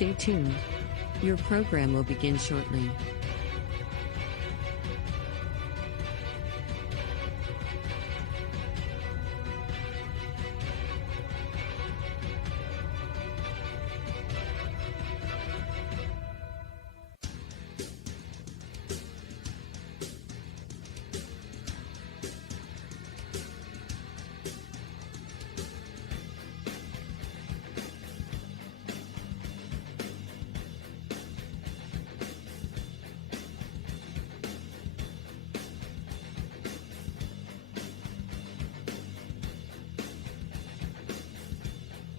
Stay tuned. Your program will begin shortly.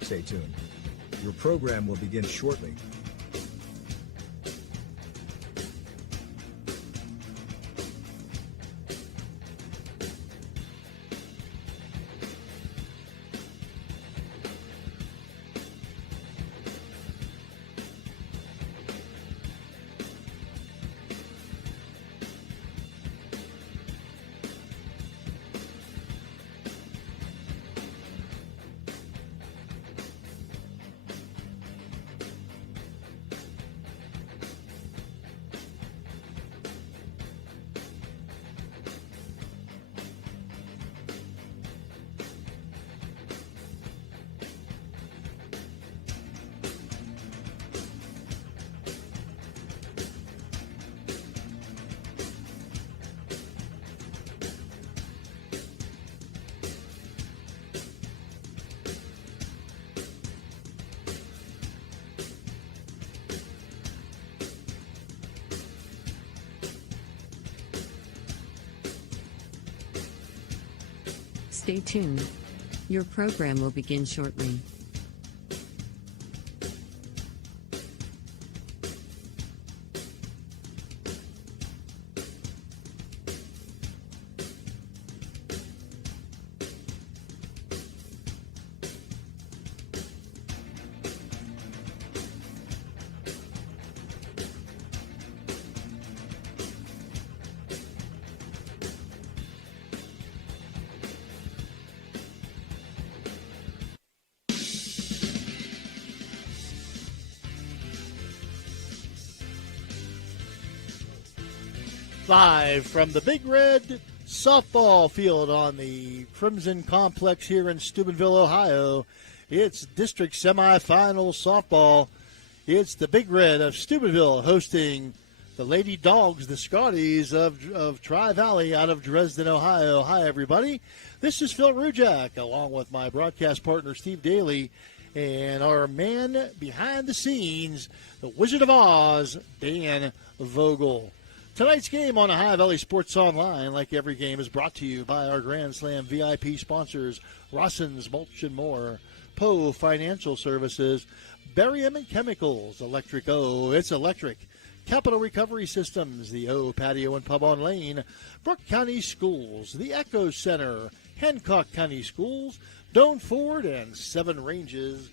Stay tuned. Your program will begin shortly. Stay tuned. Your program will begin shortly. Live from the Big Red softball field on the Crimson Complex here in Steubenville, Ohio. It's district semifinal softball. It's the Big Red of Steubenville hosting the Lady Dogs, the Scotties of Tri-Valley out of Dresden, Ohio. Hi, everybody. This is Phil Rujak, along with my broadcast partner, Steve Daly, and our man behind the scenes, the Wizard of Oz, Dan Vogel. Tonight's game on Ohio Valley Sports Online, like every game, is brought to you by our Grand Slam VIP sponsors, Rosson's Mulch and More, Poe Financial Services, Barium and Chemicals, Electric O, it's electric, Capital Recovery Systems, the O Patio and Pub on Lane, Brooke County Schools, the Echo Center, Hancock County Schools, Doan Ford, and Seven Ranges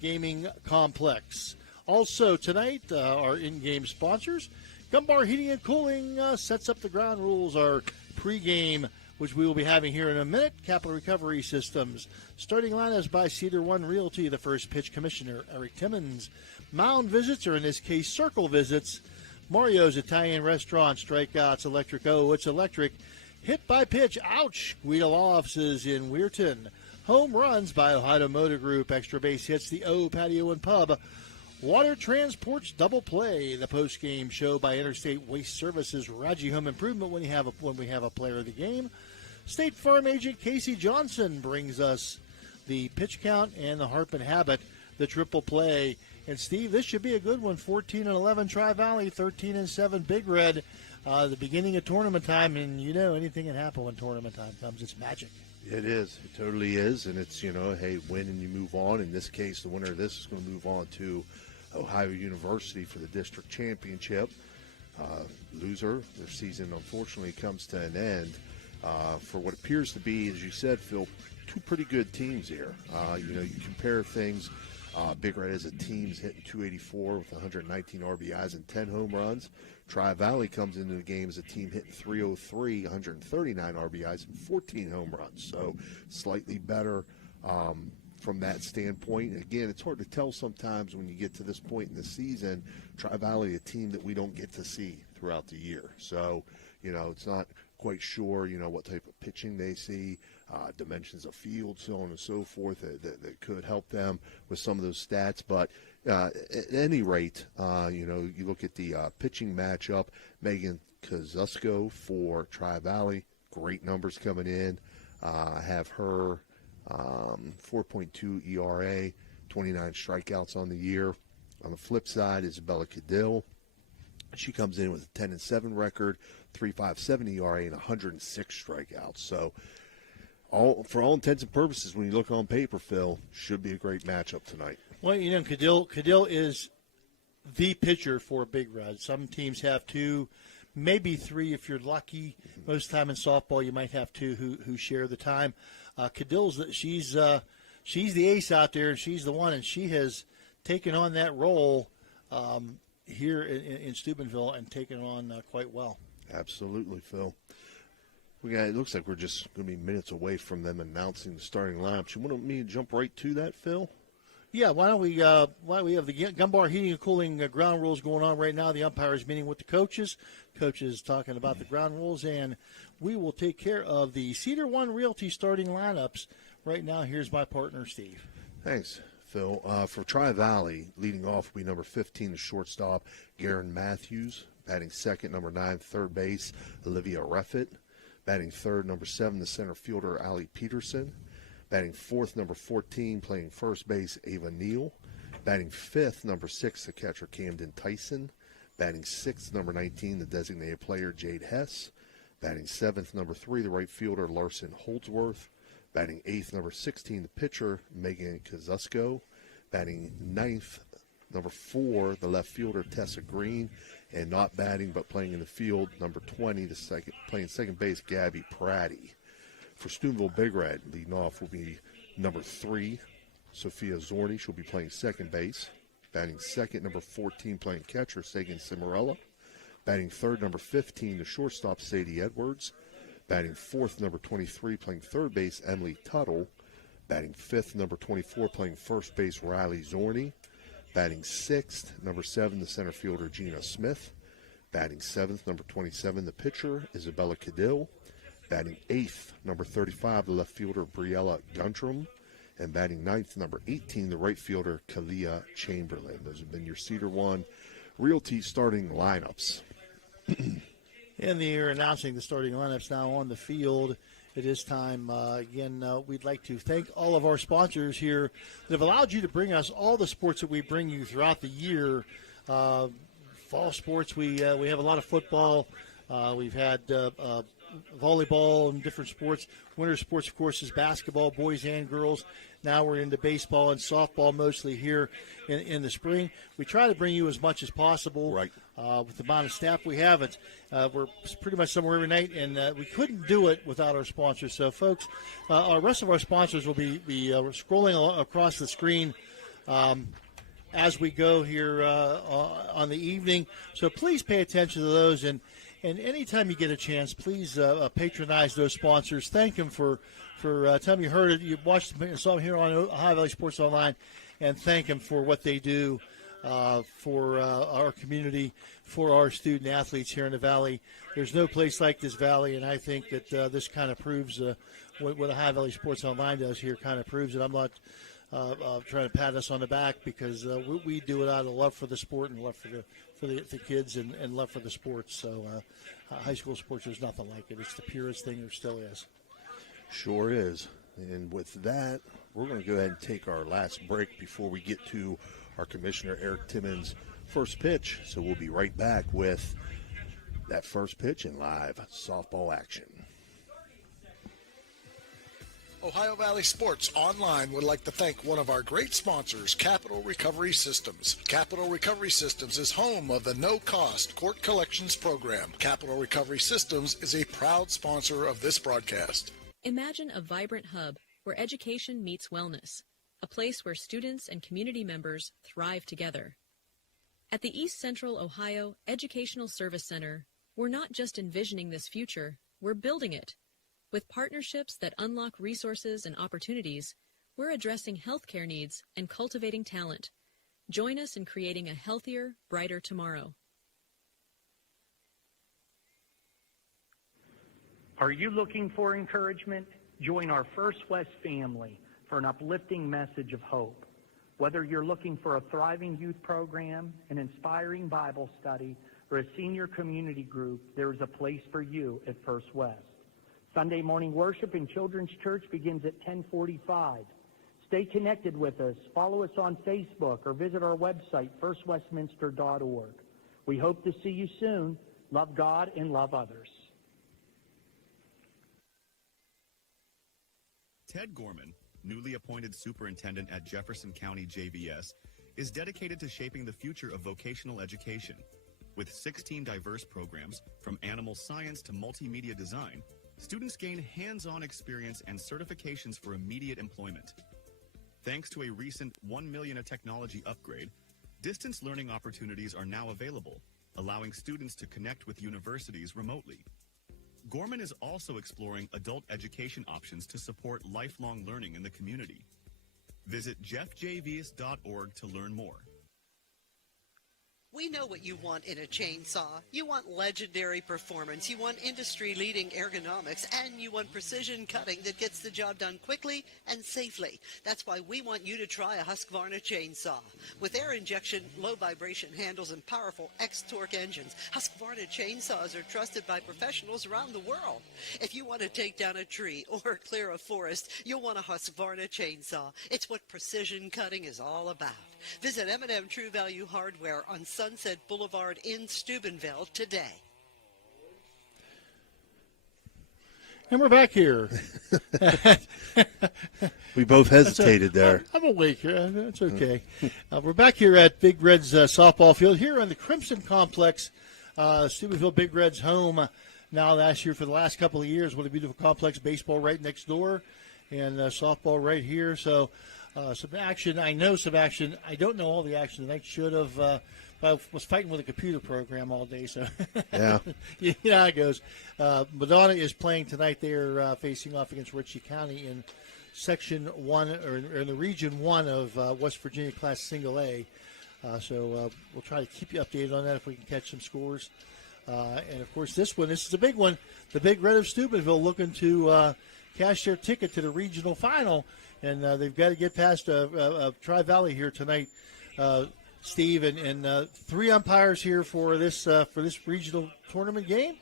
Gaming Complex. Also tonight, our in-game sponsors, Gumbar Heating and Cooling sets up the ground rules. Our pregame, which we will be having here in a minute. Capital Recovery Systems. Starting line is by Cedar One Realty, the first pitch commissioner, Eric Timmons. Mound visits, or in this case, circle visits. Mario's Italian Restaurant, Strikeouts, Electric O, it's electric. Hit by pitch, ouch, Guida Law Offices in Weirton. Home runs by Ohio Motor Group, extra base hits, the O Patio and Pub. Water Transport's Double Play, the post-game show by Interstate Waste Services, Raji Home Improvement when we have a player of the game. State Farm agent Casey Johnson brings us the pitch count and the Harp and Habit, the triple play. And Steve, this should be a good one. 14-11 Tri-Valley, 13-7 Big Red. The beginning of tournament time, and you know anything can happen when tournament time comes. It's magic. It is. It totally is. And it's, hey, win and you move on. In this case, the winner of this is going to move on to Ohio University for the district championship. Loser, their season unfortunately comes to an end for what appears to be, as you said, Phil, two pretty good teams here. You compare things. Big Red as a team's hitting 284 with 119 RBIs and 10 home runs. Tri-Valley comes into the game as a team hitting 303, 139 RBIs and 14 home runs. So slightly better from that standpoint. Again, it's hard to tell sometimes when you get to this point in the season. Tri-Valley, a team that we don't get to see throughout the year. So, it's not quite sure, what type of pitching they see, dimensions of field, so on and so forth, that could help them with some of those stats. But at any rate, you look at the pitching matchup, Megan Kozusko for Tri-Valley, great numbers coming in. Have her 4.2 ERA, 29 strikeouts on the year. On the flip side, Isabella Cadill. She comes in with a 10-7 record, 3.57 ERA, and 106 strikeouts. So, for all intents and purposes, when you look on paper, Phil, should be a great matchup tonight. Well, Cadill is the pitcher for Big Red. Some teams have two, maybe three if you're lucky. Most of the time in softball, you might have two who share the time. Cadill's she's the ace out there, and she's the one, and she has taken on that role here in Steubenville and taken it on quite well. Absolutely, Phil. It looks like we're just going to be minutes away from them announcing the starting lineup. You want me to jump right to that, Phil? Yeah, why don't we have the Gunbar Heating and Cooling ground rules going on right now. The umpire is meeting with the coaches. Coaches talking about the ground rules, and we will take care of the Cedar One Realty starting lineups. Right now, here's my partner, Steve. Thanks, Phil. For Tri-Valley, leading off will be number 15, the shortstop, Garen Matthews. Batting second, number 9, third base, Olivia Reffett. Batting third, number 7, the center fielder, Allie Peterson. Batting fourth, number 14, playing first base, Ava Neal. Batting fifth, number 6, the catcher, Camden Tyson. Batting sixth, number 19, the designated player, Jade Hess. Batting seventh, number 3, the right fielder, Larson Holdsworth. Batting eighth, number 16, the pitcher, Megan Kozusko. Batting ninth, number 4, the left fielder, Tessa Green. And not batting but playing in the field, number 20, playing second base, Gabby Pratty. For Steubenville Big Red, leading off will be number 3, Sophia Zorni. She'll be playing second base. Batting second, number 14, playing catcher, Sagan Cimarella. Batting third, number 15, the shortstop, Sadie Edwards. Batting fourth, number 23, playing third base, Emily Tuttle. Batting fifth, number 24, playing first base, Riley Zorni. Batting sixth, number 7, the center fielder, Gina Smith. Batting seventh, number 27, the pitcher, Isabella Cadill. Batting eighth, number 35, the left fielder, Briella Guntram. And batting ninth, number 18, the right fielder, Kalia Chamberlain. Those have been your Cedar One Realty starting lineups. And they're announcing the starting lineups now on the field. It is time. Again, we'd like to thank all of our sponsors here that have allowed you to bring us all the sports that we bring you throughout the year. Fall sports, we have a lot of football. We've had volleyball and different sports. Winter sports, of course, is basketball, boys and girls. Now we're into baseball and softball mostly here in the spring. We try to bring you as much as possible. Right. With the amount of staff we have, we're pretty much somewhere every night, and we couldn't do it without our sponsors. So, folks, our rest of our sponsors will be scrolling across the screen as we go here on the evening. So please pay attention to those, and anytime you get a chance, please patronize those sponsors. Thank them for telling me you heard it, you watched them, saw them here on Ohio Valley Sports Online, and thank them for what they do for our community, for our student athletes here in the Valley. There's no place like this Valley, and I think that this kind of proves what Ohio Valley Sports Online does here kind of proves it. I'm not trying to pat us on the back because we do it out of love for the sport and love for the kids and love for the sports. So high school sports, there's nothing like it. It's the purest thing there still is. Sure is. And with that, we're going to go ahead and take our last break before we get to our Commissioner Eric Timmons' first pitch. So we'll be right back with that first pitch in live softball action. Ohio Valley Sports Online would like to thank one of our great sponsors, Capital Recovery Systems. Capital Recovery Systems is home of the no-cost court collections program. Capital Recovery Systems is a proud sponsor of this broadcast. Imagine a vibrant hub where education meets wellness, a place where students and community members thrive together. At the East Central Ohio Educational Service Center, we're not just envisioning this future, we're building it. With partnerships that unlock resources and opportunities, we're addressing healthcare needs and cultivating talent. Join us in creating a healthier, brighter tomorrow. Are you looking for encouragement? Join our First West family for an uplifting message of hope. Whether you're looking for a thriving youth program, an inspiring Bible study, or a senior community group, there is a place for you at First West. Sunday morning worship in Children's Church begins at 10:45. Stay connected with us. Follow us on Facebook or visit our website, firstwestminster.org. We hope to see you soon. Love God and love others. Ted Gorman, newly appointed superintendent at Jefferson County JVS, is dedicated to shaping the future of vocational education. With 16 diverse programs, from animal science to multimedia design, students gain hands-on experience and certifications for immediate employment. Thanks to a recent $1 million a technology upgrade, distance learning opportunities are now available, allowing students to connect with universities remotely. Gorman is also exploring adult education options to support lifelong learning in the community. Visit jeffjvs.org to learn more. We know what you want in a chainsaw. You want legendary performance, you want industry-leading ergonomics, and you want precision cutting that gets the job done quickly and safely. That's why we want you to try a Husqvarna chainsaw. With air injection, low vibration handles, and powerful X-Torque engines, Husqvarna chainsaws are trusted by professionals around the world. If you want to take down a tree or clear a forest, you'll want a Husqvarna chainsaw. It's what precision cutting is all about. Visit M&M True Value Hardware on Sunset Boulevard in Steubenville today. And we're back here. We both hesitated there. I'm awake here. That's okay. We're back here at Big Red's softball field here on the Crimson Complex. Steubenville Big Red's home now last year for the last couple of years. What a beautiful complex. Baseball right next door and softball right here. So some action. I know some action. I don't know all the action that I should have. I was fighting with a computer program all day, so yeah, you know how it goes. Madonna is playing tonight. They're facing off against Ritchie County in Section 1, or in the Region 1 of West Virginia Class Single A. So we'll try to keep you updated on that if we can catch some scores. And, of course, this is a big one. The Big Red of Steubenville looking to cash their ticket to the regional final. And they've got to get past Tri-Valley here tonight, Steve, and three umpires here for this regional tournament game.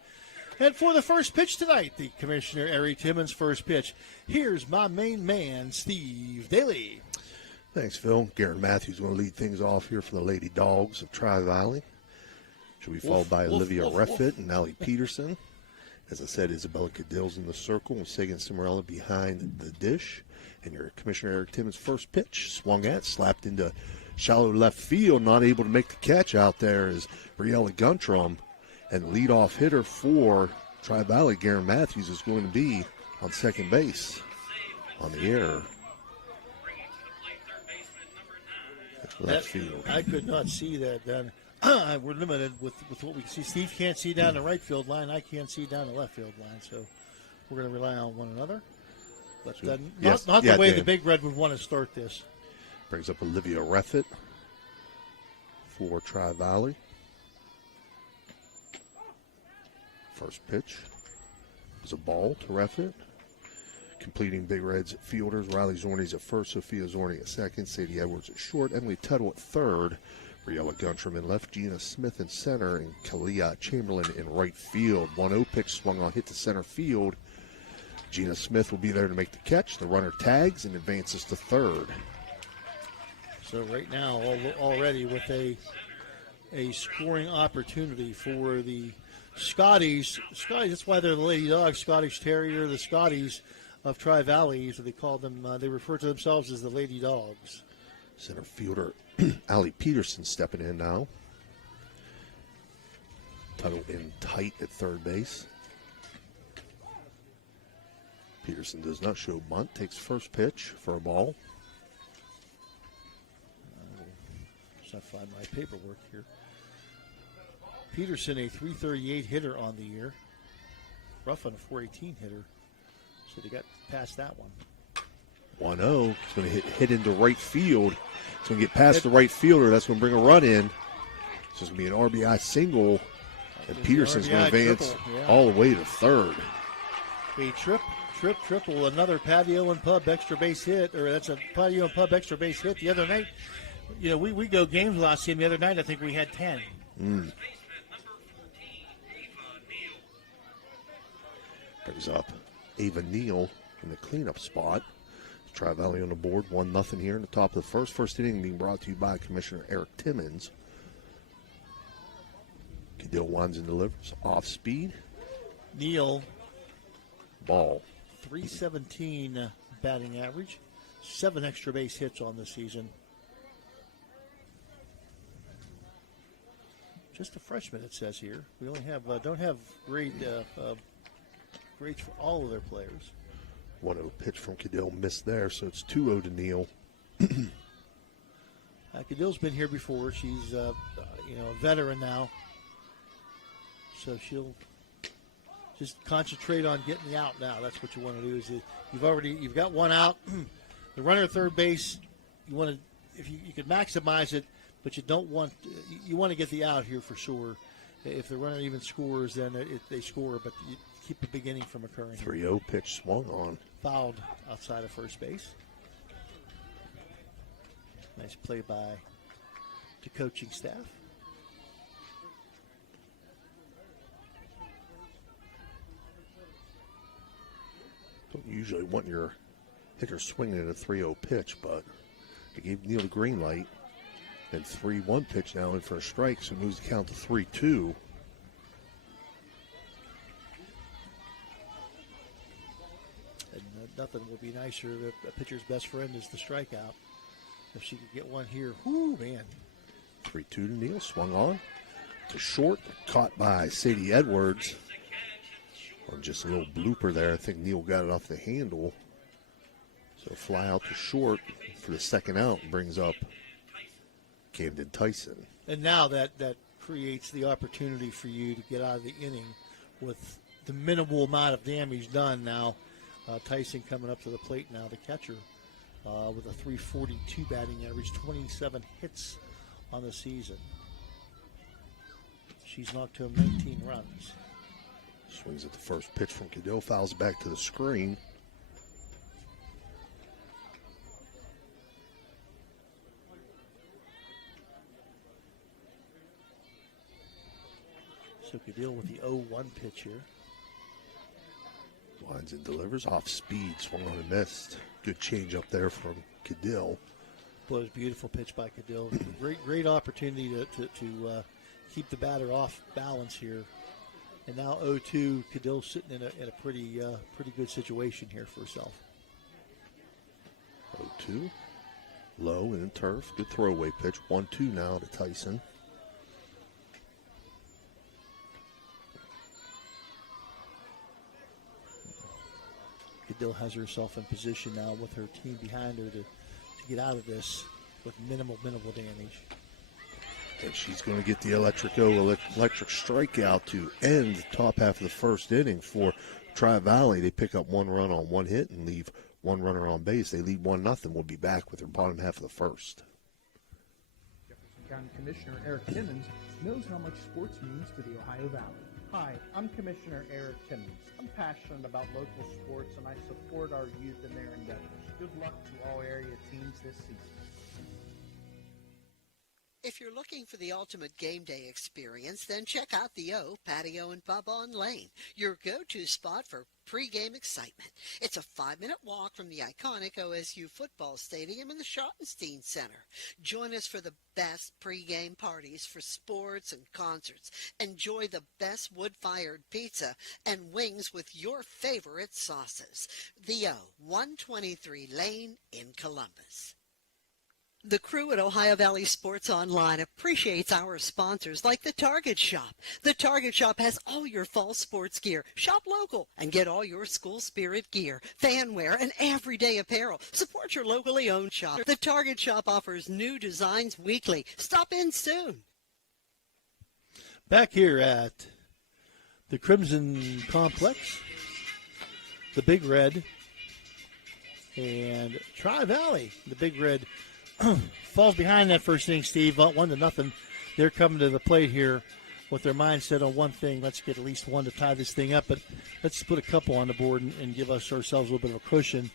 And for the first pitch tonight, the Commissioner, Ari Timmons' first pitch. Here's my main man, Steve Daly. Thanks, Phil. Garen Matthews going to lead things off here for the Lady Dogs of Tri-Valley. She'll be followed by Olivia Reffitt and Allie Peterson. As I said, Isabella Cadill's in the circle and Sagan Cimarella behind the dish. And your Commissioner Eric Timmons' first pitch swung at, slapped into shallow left field, not able to make the catch out there is Briella Guntram. And leadoff hitter for Tri-Valley, Garen Matthews, is going to be on second base on the air. Left field. I could not see that then. We're limited with what we can see. Steve can't see down the right field line. I can't see down the left field line. So we're going to rely on one another. But not the way the Big Red would want to start this. Brings up Olivia Reffitt for Tri-Valley. First pitch is a ball to Reffitt. Completing Big Red's fielders, Riley Zorni's at first, Sophia Zorni at second, Sadie Edwards at short, Emily Tuttle at third, Briella Guntram in left, Gina Smith in center, and Kalia Chamberlain in right field. 1-0 pitch swung on, hit to center field. Gina Smith will be there to make the catch. The runner tags and advances to third. So right now, already with a scoring opportunity for the Scotties. That's why they're the Lady Dogs, Scottish Terrier, the Scotties of Tri-Valley. So they call them. They refer to themselves as the Lady Dogs. Center fielder Allie Peterson stepping in now. Tuttle in tight at third base. Peterson does not show bunt. Takes first pitch for a ball. Just not find my paperwork here. Peterson, a .338 hitter on the year. Ruff on a .418 hitter. So they got past that one. 1-0. It's going to hit into right field. It's going to get past the right fielder. That's going to bring a run in. So it's going to be an RBI single. And Peterson's going to advance all the way to third. A triple, another patio and pub extra base hit, or that's a patio and pub extra base hit. The other night, we go games last game. The other night, I think we had 10. Brings up Ava Neal in the cleanup spot. Tri-Valley on the board, 1-0 here in the top of the first. First inning being brought to you by Commissioner Eric Timmons. Cadill winds and delivers off speed. Neal, ball. 317 batting average, 7 extra base hits on the season. Just a freshman, it says here. We only have don't have grades for all of their players. 1-0 pitch from Cadill missed there, so it's 2-0 to Neal. Cadill's been here before. She's a veteran now, so she'll just concentrate on getting the out now. That's what you want to do. Is you've got one out, the runner at third base. You want to, if you could maximize it, but you don't want you want to get the out here for sure. If the runner even scores, then they score, but you keep the beginning from occurring. 3-0 pitch swung on. Fouled outside of first base. Nice play by the coaching staff. Don't usually want your hitter swinging at a 3-0 pitch, but it gave Neal the green light. And 3-1 pitch now in for a strike, so moves the count to 3-2. And nothing would be nicer. A pitcher's best friend is the strikeout. If she could get one here, whoo, man. 3-2 to Neal, swung on to short, caught by Sadie Edwards. On just a little blooper there. I think Neal got it off the handle. So fly out to short for the second out brings up Camden Tyson. And now that creates the opportunity for you to get out of the inning with the minimal amount of damage done. Now Tyson coming up to the plate now, the catcher, with a 342 batting average, 27 hits on the season. She's knocked home 19 runs. Swings at the first pitch from Cadill, fouls back to the screen. So Cadill with the 0-1 pitch here. Winds and delivers off speed, swung on and missed. Good change up there from Cadill. Boy, it was a beautiful pitch by Cadill. Great opportunity to keep the batter off balance here. And now 0-2, Cadill sitting in a pretty good situation here for herself. 0-2, low and turf. Good throwaway pitch. 1-2 now to Tyson. Cadill has herself in position now with her team behind her to get out of this with minimal damage. And she's going to get the electric strikeout to end the top half of the first inning for Tri-Valley. They pick up one run on one hit and leave one runner on base. They lead 1-0. We'll be back with their bottom half of the first. Jefferson County Commissioner Eric Timmons knows how much sports means to the Ohio Valley. Hi, I'm Commissioner Eric Timmons. I'm passionate about local sports and I support our youth in their endeavors. Good luck to all area teams this season. If you're looking for the ultimate game day experience, then check out the O Patio and Pub on Lane, your go-to spot for pregame excitement. It's a 5-minute walk from the iconic OSU football stadium in the Schottenstein Center. Join us for the best pregame parties for sports and concerts. Enjoy the best wood-fired pizza and wings with your favorite sauces. The O, 123 Lane in Columbus. The crew at Ohio Valley Sports Online appreciates our sponsors like the Target Shop. The Target Shop has all your fall sports gear. Shop local and get all your school spirit gear, fan wear, and everyday apparel. Support your locally owned shop. The Target Shop offers new designs weekly. Stop in soon. Back here at the Crimson Complex, the Big Red And Tri-Valley, the Big Red, falls behind that first inning, Steve, 1-0. They're coming to the plate here with their mindset on one thing. Let's get at least one to tie this thing up, but let's put a couple on the board and give ourselves a little bit of a cushion.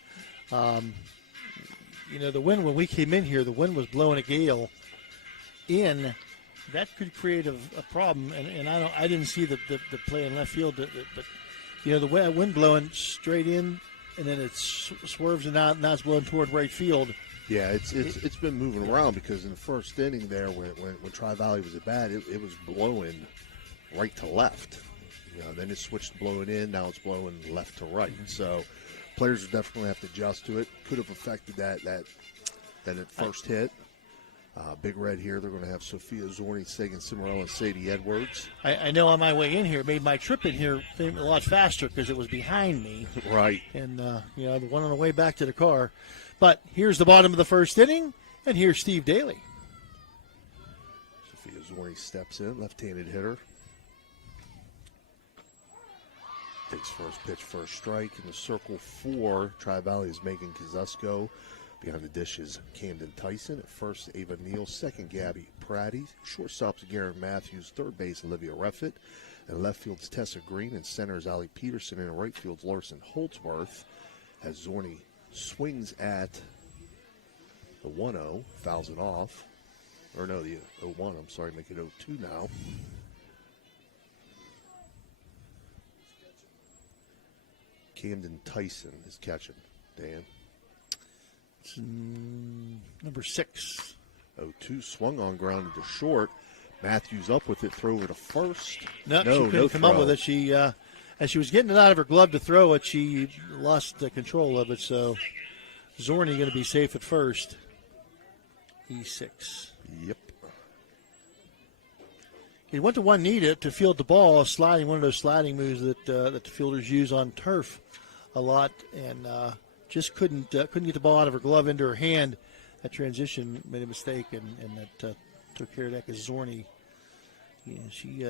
The wind, when we came in here, the wind was blowing a gale in. That could create a problem, and I didn't see the play in left field, but the wind blowing straight in, and then it swerves and now it's blowing toward right field. Yeah, it's been moving around because in the first inning there, when Tri-Valley was at bat, it was blowing right to left. Then it switched to blowing in. Now it's blowing left to right. So players will definitely have to adjust to it. Could have affected that first hit. Big Red here, they're going to have Sophia Zorni, Sagan Cimarella, and Sadie Edwards. I know on my way in here, it made my trip in here a lot faster because it was behind me. Right. And, the one on the way back to the car. But here's the bottom of the first inning, and here's Steve Daly. Sophia Zorni steps in, left-handed hitter. Takes first pitch, first strike. In the circle 4, Tri-Valley is making Kazusko. Behind the dish is Camden Tyson. At first, Ava Neal. Second, Gabby Pratty. Shortstop's Garen Matthews. Third base, Olivia Reffett. And left field's Tessa Green. And center is Allie Peterson. And right field's Larson Holtzworth. As Zorni swings at the 1-0, fouls it off. Or no, the 0-1, I'm sorry, make it 0-2 now. Camden Tyson is catching. Dan. Number 6. 0-2, swung on, grounded to short. Matthews up with it, throw over to first. No, she couldn't come up with it. She, as she was getting it out of her glove to throw it, she lost control of it. So Zorni going to be safe at first. E6. Yep. He went to one knee to field the ball, sliding, one of those sliding moves that the fielders use on turf a lot, and just couldn't get the ball out of her glove into her hand. That transition made a mistake, and that took care of that because Zorni, she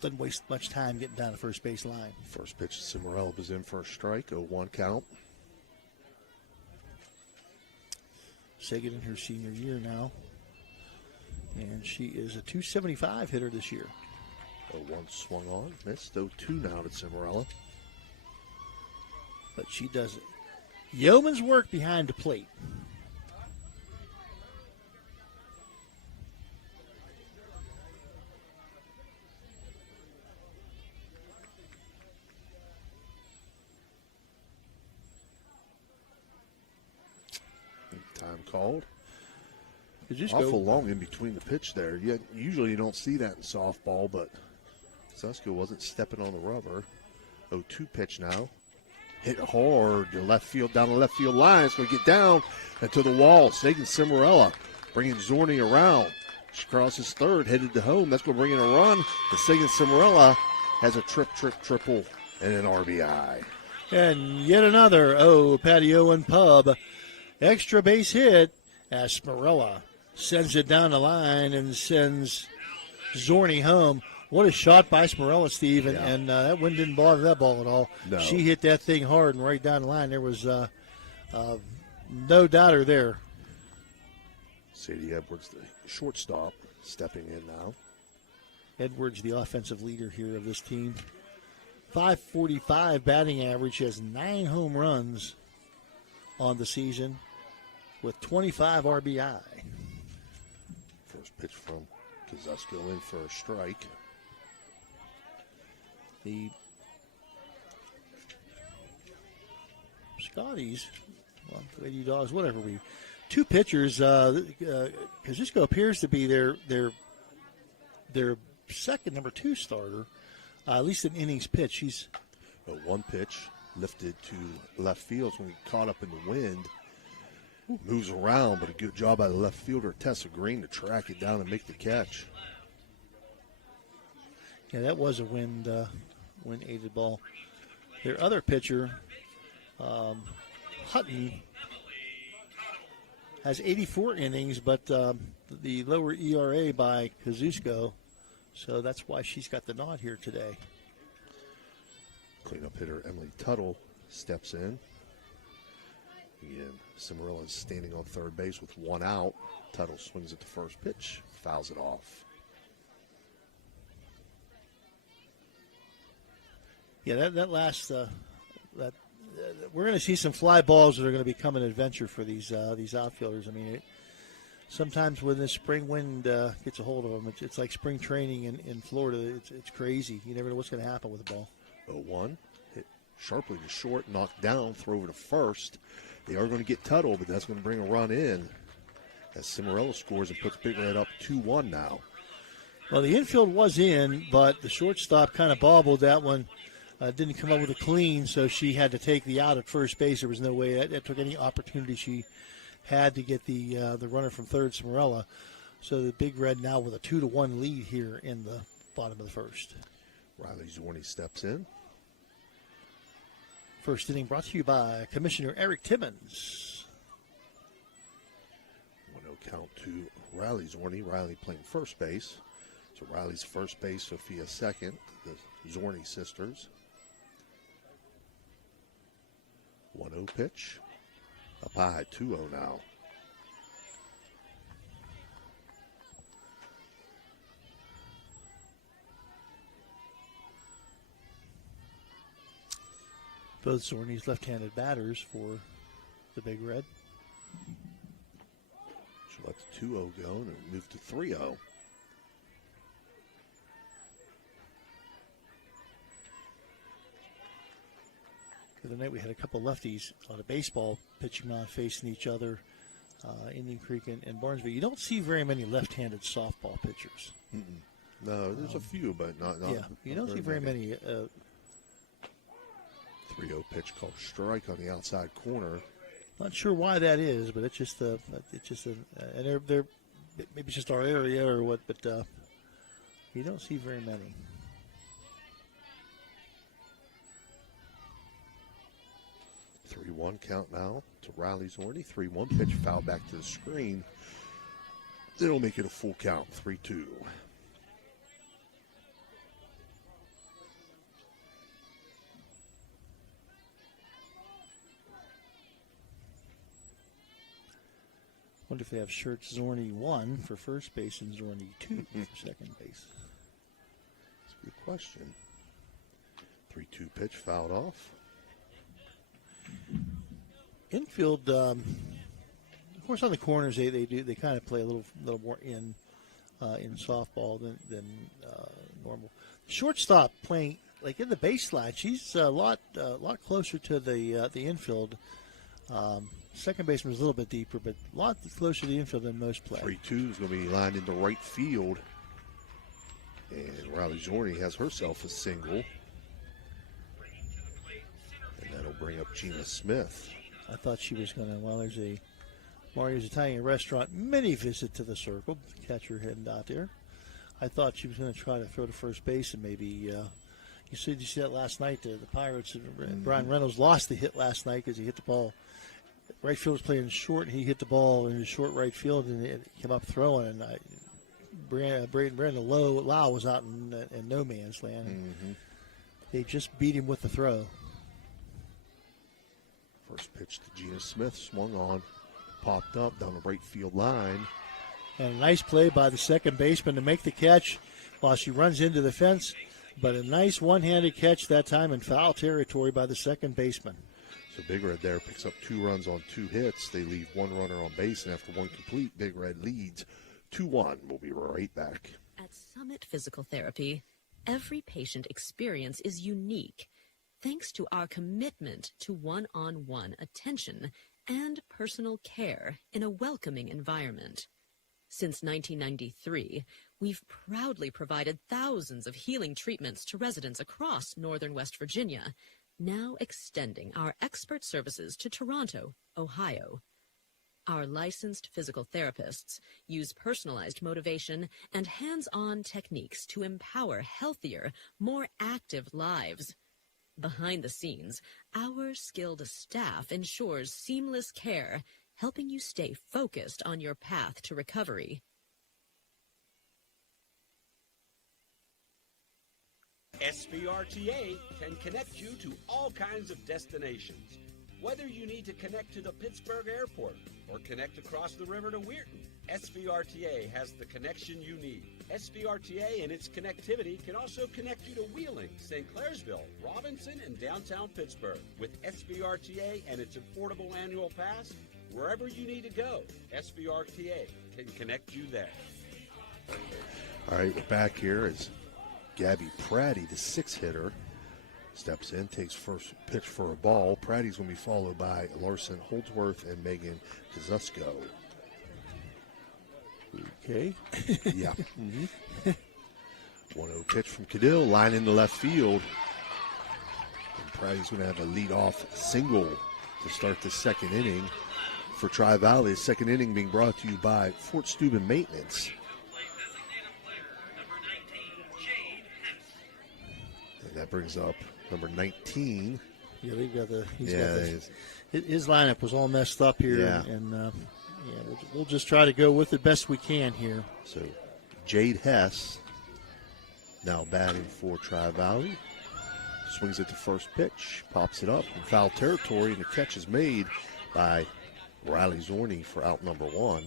doesn't waste much time getting down the first base line. First pitch, Cimarella was in for a strike, 0-1 count. Sagan in her senior year now, and she is a .275 hitter this year. 0-1 swung on, missed. 0-2 now to Cimarella. But she does yeoman's work behind the plate. Time called. Just awful long in between the pitch there. Usually you don't see that in softball, but Susko wasn't stepping on the rubber. 0-2 pitch now. Hit hard to left field, down the left field line. It's going to get down and to the wall. Sagan Cimarella bringing Zorni around. She crosses third, headed to home. That's going to bring in a run. And Sagan Cimarella has a triple, and an RBI. And yet another Patio and Pub extra base hit as Cimarella sends it down the line and sends Zorni home. What a shot by Cimarella, Steve, and that wind didn't bother that ball at all. No. She hit that thing hard and right down the line. There was no doubter there. Sadie Edwards, the shortstop, stepping in now. Edwards, the offensive leader here of this team. .545 batting average. She has 9 home runs on the season with 25 RBI. First pitch from Kazusko in for a strike. The Scotties, well, Lady Dogs, whatever two pitchers. Kazusko appears to be their second number 2 starter, at least in innings pitch. She's one pitch lifted to left field when he caught up in the wind. Moves around, but a good job by the left fielder Tessa Green to track it down and make the catch. Yeah, that was a wind-aided ball. Their other pitcher, Hutton, has 84 innings, but the lower ERA by Kazusko, so that's why she's got the nod here today. Cleanup hitter Emily Tuttle steps in. Again, Cimarella is standing on third base with one out. Tuttle swings at the first pitch, fouls it off. Yeah, that last we're going to see some fly balls that are going to become an adventure for these outfielders. I mean, sometimes when the spring wind gets a hold of them, it's like spring training in Florida. It's crazy. You never know what's going to happen with the ball. 0-1, hit sharply to short, knocked down, throw over to first. They are going to get Tuttle, but that's going to bring a run in as Cimarella scores and puts Big Red up 2-1 now. Well, the infield was in, but the shortstop kind of bobbled that one. Didn't come up with a clean, so she had to take the out at first base. There was no way that took any opportunity she had to get the runner from third, Cimarella. So the Big Red now with a 2-1 lead here in the bottom of the first. Riley Zorni steps in. First inning brought to you by Commissioner Eric Timmons. 1-0 count to Riley Zorni. Riley playing first base. So Riley's first base, Sophia second, the Zorni sisters. 1-0 pitch. Up high, 2-0 now. Both Zorni's left-handed batters for the Big Red. She'll let the 2-0 go and it'll move to 3-0. The other night we had a couple lefties on a baseball pitching mound facing each other, Indian Creek and Barnesville. You don't see very many left-handed softball pitchers. Mm-mm. No, there's a few, but not yeah, you don't see very many. 3-0 pitch called strike on the outside corner. Not sure why that is, but it's just and they're maybe it's just our area or what, but you don't see very many. Three-one count now to Riley Zorni. 3-1 pitch, foul back to the screen. It'll make it a full count, 3-2. Wonder if they have shirts Zorni 1 for first base and Zorni 2 for second base. That's a good question. 3-2 pitch, fouled off. Infield, of course, on the corners they kind of play a little more in softball than normal. Shortstop playing like in the baseline, she's a lot closer to the infield. Second baseman is a little bit deeper, but a lot closer to the infield than most play. 3-2 is going to be lined into right field, and Riley Zorni has herself a single. That'll bring up Gina Smith. I thought she was going to, there's a Mario's Italian Restaurant mini visit to the circle. Catch her heading out there. I thought she was going to try to throw to first base and maybe, you see that last night, the Pirates, Brian Reynolds lost the hit last night because he hit the ball. Right field was playing short, and he hit the ball in the short right field, and it came up throwing, and Brandon Lau was out in no man's land. Mm-hmm. They just beat him with the throw. First pitch to Gina Smith, swung on, popped up down the right field line. And a nice play by the second baseman to make the catch while she runs into the fence. But a nice one-handed catch that time in foul territory by the second baseman. So Big Red there picks up 2 runs on 2 hits. They leave 1 runner on base, and after 1 complete, Big Red leads 2-1. We'll be right back. At Summit Physical Therapy, every patient experience is unique. Thanks to our commitment to one-on-one attention and personal care in a welcoming environment. Since 1993, we've proudly provided thousands of healing treatments to residents across northern West Virginia, now extending our expert services to Toronto, Ohio. Our licensed physical therapists use personalized motivation and hands-on techniques to empower healthier, more active lives. Behind the scenes, our skilled staff ensures seamless care, helping you stay focused on your path to recovery. SVRTA can connect you to all kinds of destinations. Whether you need to connect to the Pittsburgh airport or connect across the river to Weirton, SVRTA has the connection you need. SVRTA and its connectivity can also connect you to Wheeling, St. Clairsville, Robinson, and downtown Pittsburgh. With SVRTA and its affordable annual pass, wherever you need to go, SVRTA can connect you there. All right, we're back here as Gabby Pratty, the 6-hitter, steps in, takes first pitch for a ball. Pratty's going to be followed by Larson Holdsworth and Megan Kazusko. Okay. Yeah. 1-0 pitch from Cadill, line into left field. And Pratty's going to have a leadoff single to start the second inning for Tri-Valley. The second inning being brought to you by Fort Steuben Maintenance. And that brings up number 19. Yeah, they've got the. Got his lineup was all messed up here, Yeah. and we'll just try to go with it best we can here. So Jade Hess now batting for Tri-Valley. Swings at the first pitch, pops it up in foul territory, and the catch is made by Riley Zorney for out number 1.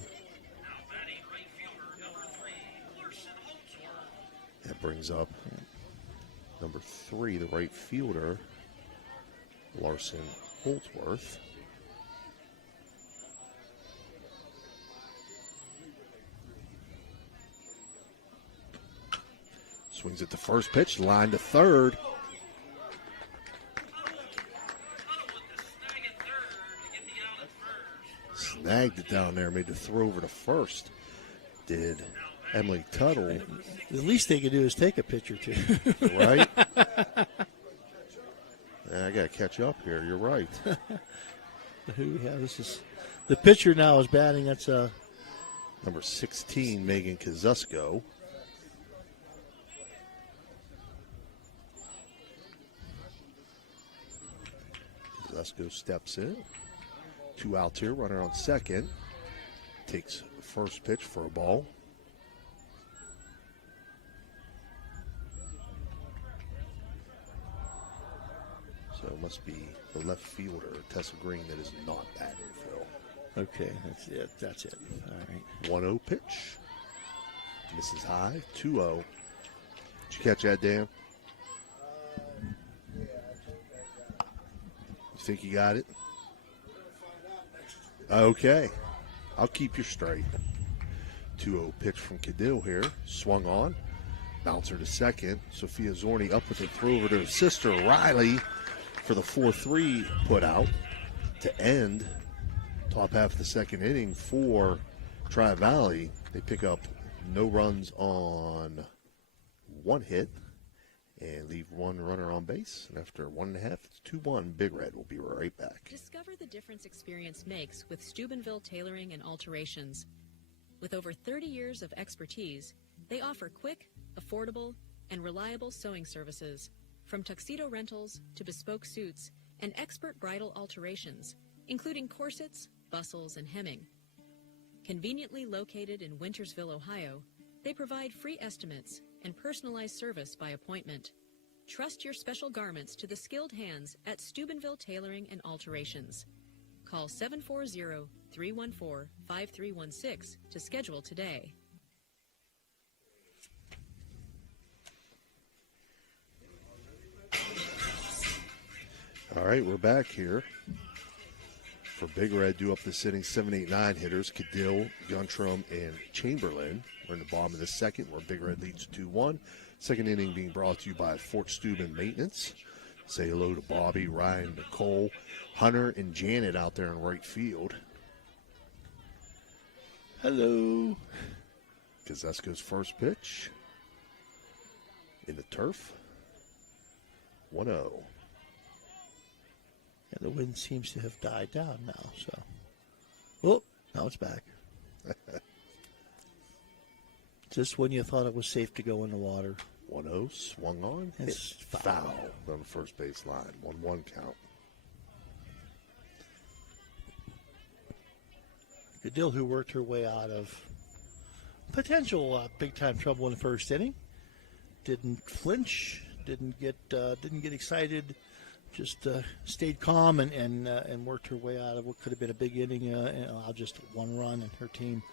That brings up number 3, the right fielder, Larson Holdsworth. Swings at the first pitch, line to third. Snagged it down there, made the throw over to first. Did Emily Tuttle. The least they could do is take a pitch or two. Right? I got to catch up here. You're right. This is the pitcher now is batting. That's number 16, Megan Kazusko. Kazusko steps in. 2 outs here, runner on second. Takes first pitch for a ball. So it must be the left fielder, Tessa Green, that is not batting, Phil. Okay, that's it. That's it. All right. 1-0 pitch. Misses high. 2-0. Did you catch that, Dan? You think you got it? Okay. I'll keep you straight. 2-0 pitch from Cadill here. Swung on. Bouncer to second. Sophia Zorney up with a throw over to her sister, Riley, for the 4-3 put out to end top half of the second inning for Tri-Valley. They pick up no runs on 1 hit and leave 1 runner on base. And after 1.5, it's 2-1. Big Red will be right back. Discover the difference experience makes with Steubenville Tailoring and Alterations. With over 30 years of expertise, they offer quick, affordable, and reliable sewing services, from tuxedo rentals to bespoke suits and expert bridal alterations, including corsets, bustles, and hemming. Conveniently located in Wintersville, Ohio, they provide free estimates and personalized service by appointment. Trust your special garments to the skilled hands at Steubenville Tailoring and Alterations. Call 740-314-5316 to schedule today. All right, we're back here. For Big Red, due up the sitting 7, 8, 9 hitters, Cadill, Guntram, and Chamberlain. We're in the bottom of the second, where Big Red leads 2-1. Second inning being brought to you by Fort Steuben Maintenance. Say hello to Bobby, Ryan, Nicole, Hunter, and Janet out there in right field. Hello. Kazesko's first pitch in the turf. 1-0. And the wind seems to have died down now. So, oh, now it's back. Just when you thought it was safe to go in the water. 1-0, swung on. It's foul on the first base line. 1-1 count. Cadill, who worked her way out of potential big-time trouble in the first inning, didn't flinch, didn't get excited, just stayed calm and worked her way out of what could have been a big inning. Just one run, and her team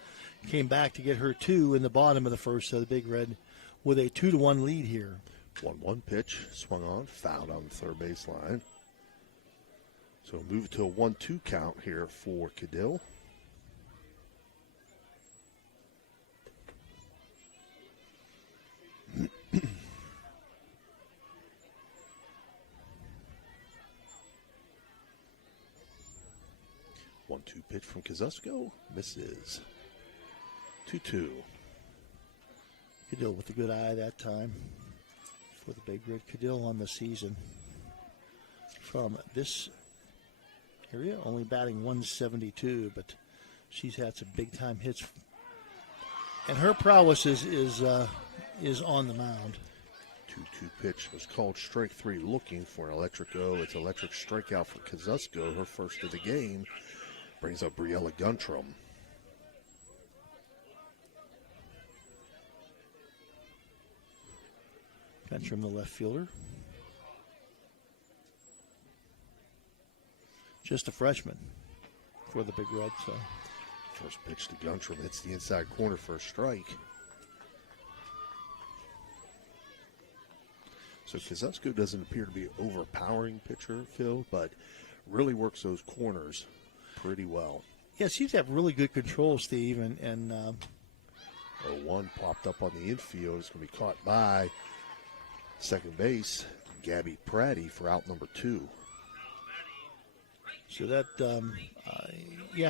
came back to get her 2 in the bottom of the first. So the Big Red with a 2-1 lead here. 1-1 pitch swung on, fouled on the third baseline. So move to a 1-2 count here for Cadill. One-two pitch from Kazusko, misses. 2-2. Cadill with a good eye that time for the Big Red. Cadill on the season from this area, only batting 172, but she's had some big-time hits. And her prowess is on the mound. 2-2 pitch was called strike 3, looking for an electric O. It's electric strikeout for Kazusko, her first of the game. Brings up Briella Guntram. Guntram, the left fielder. Just a freshman for the Big Red. So first pitch to Guntram hits the inside corner for a strike. So Kazusko doesn't appear to be an overpowering pitcher, Phil, but really works those corners pretty well. Yeah, seems to have really good control, Steve, and 0-1 popped up on the infield. It's going to be caught by second base, Gabby Pratty for out number 2. So that,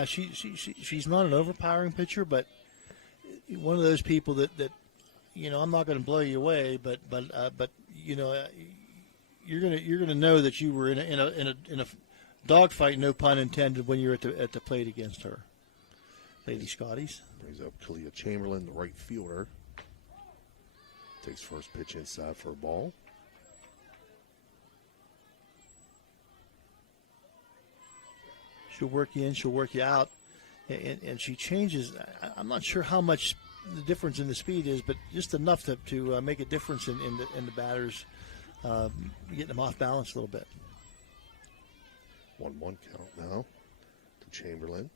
she's not an overpowering pitcher, but one of those people that I'm not going to blow you away, but you're gonna know that you were in a dogfight, no pun intended, when you're at the plate against her. Lady Scotties. Brings up Kalia Chamberlain, the right fielder. Takes first pitch inside for a ball. She'll work you in, she'll work you out, and she changes. I'm not sure how much the difference in the speed is, but just enough to make a difference in the batters, getting them off balance a little bit. 1-1 count now to Chamberlain.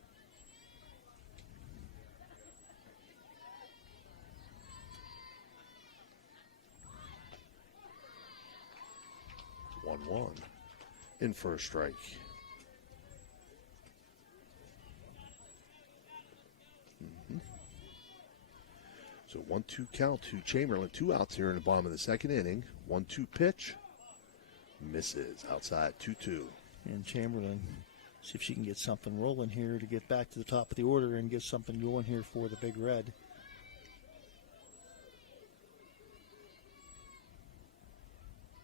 One in for a strike. So 1-2 count to Chamberlain. 2 outs here in the bottom of the second inning. 1-2 pitch. Misses outside 2-2. And Chamberlain, see if she can get something rolling here to get back to the top of the order and get something going here for the Big Red.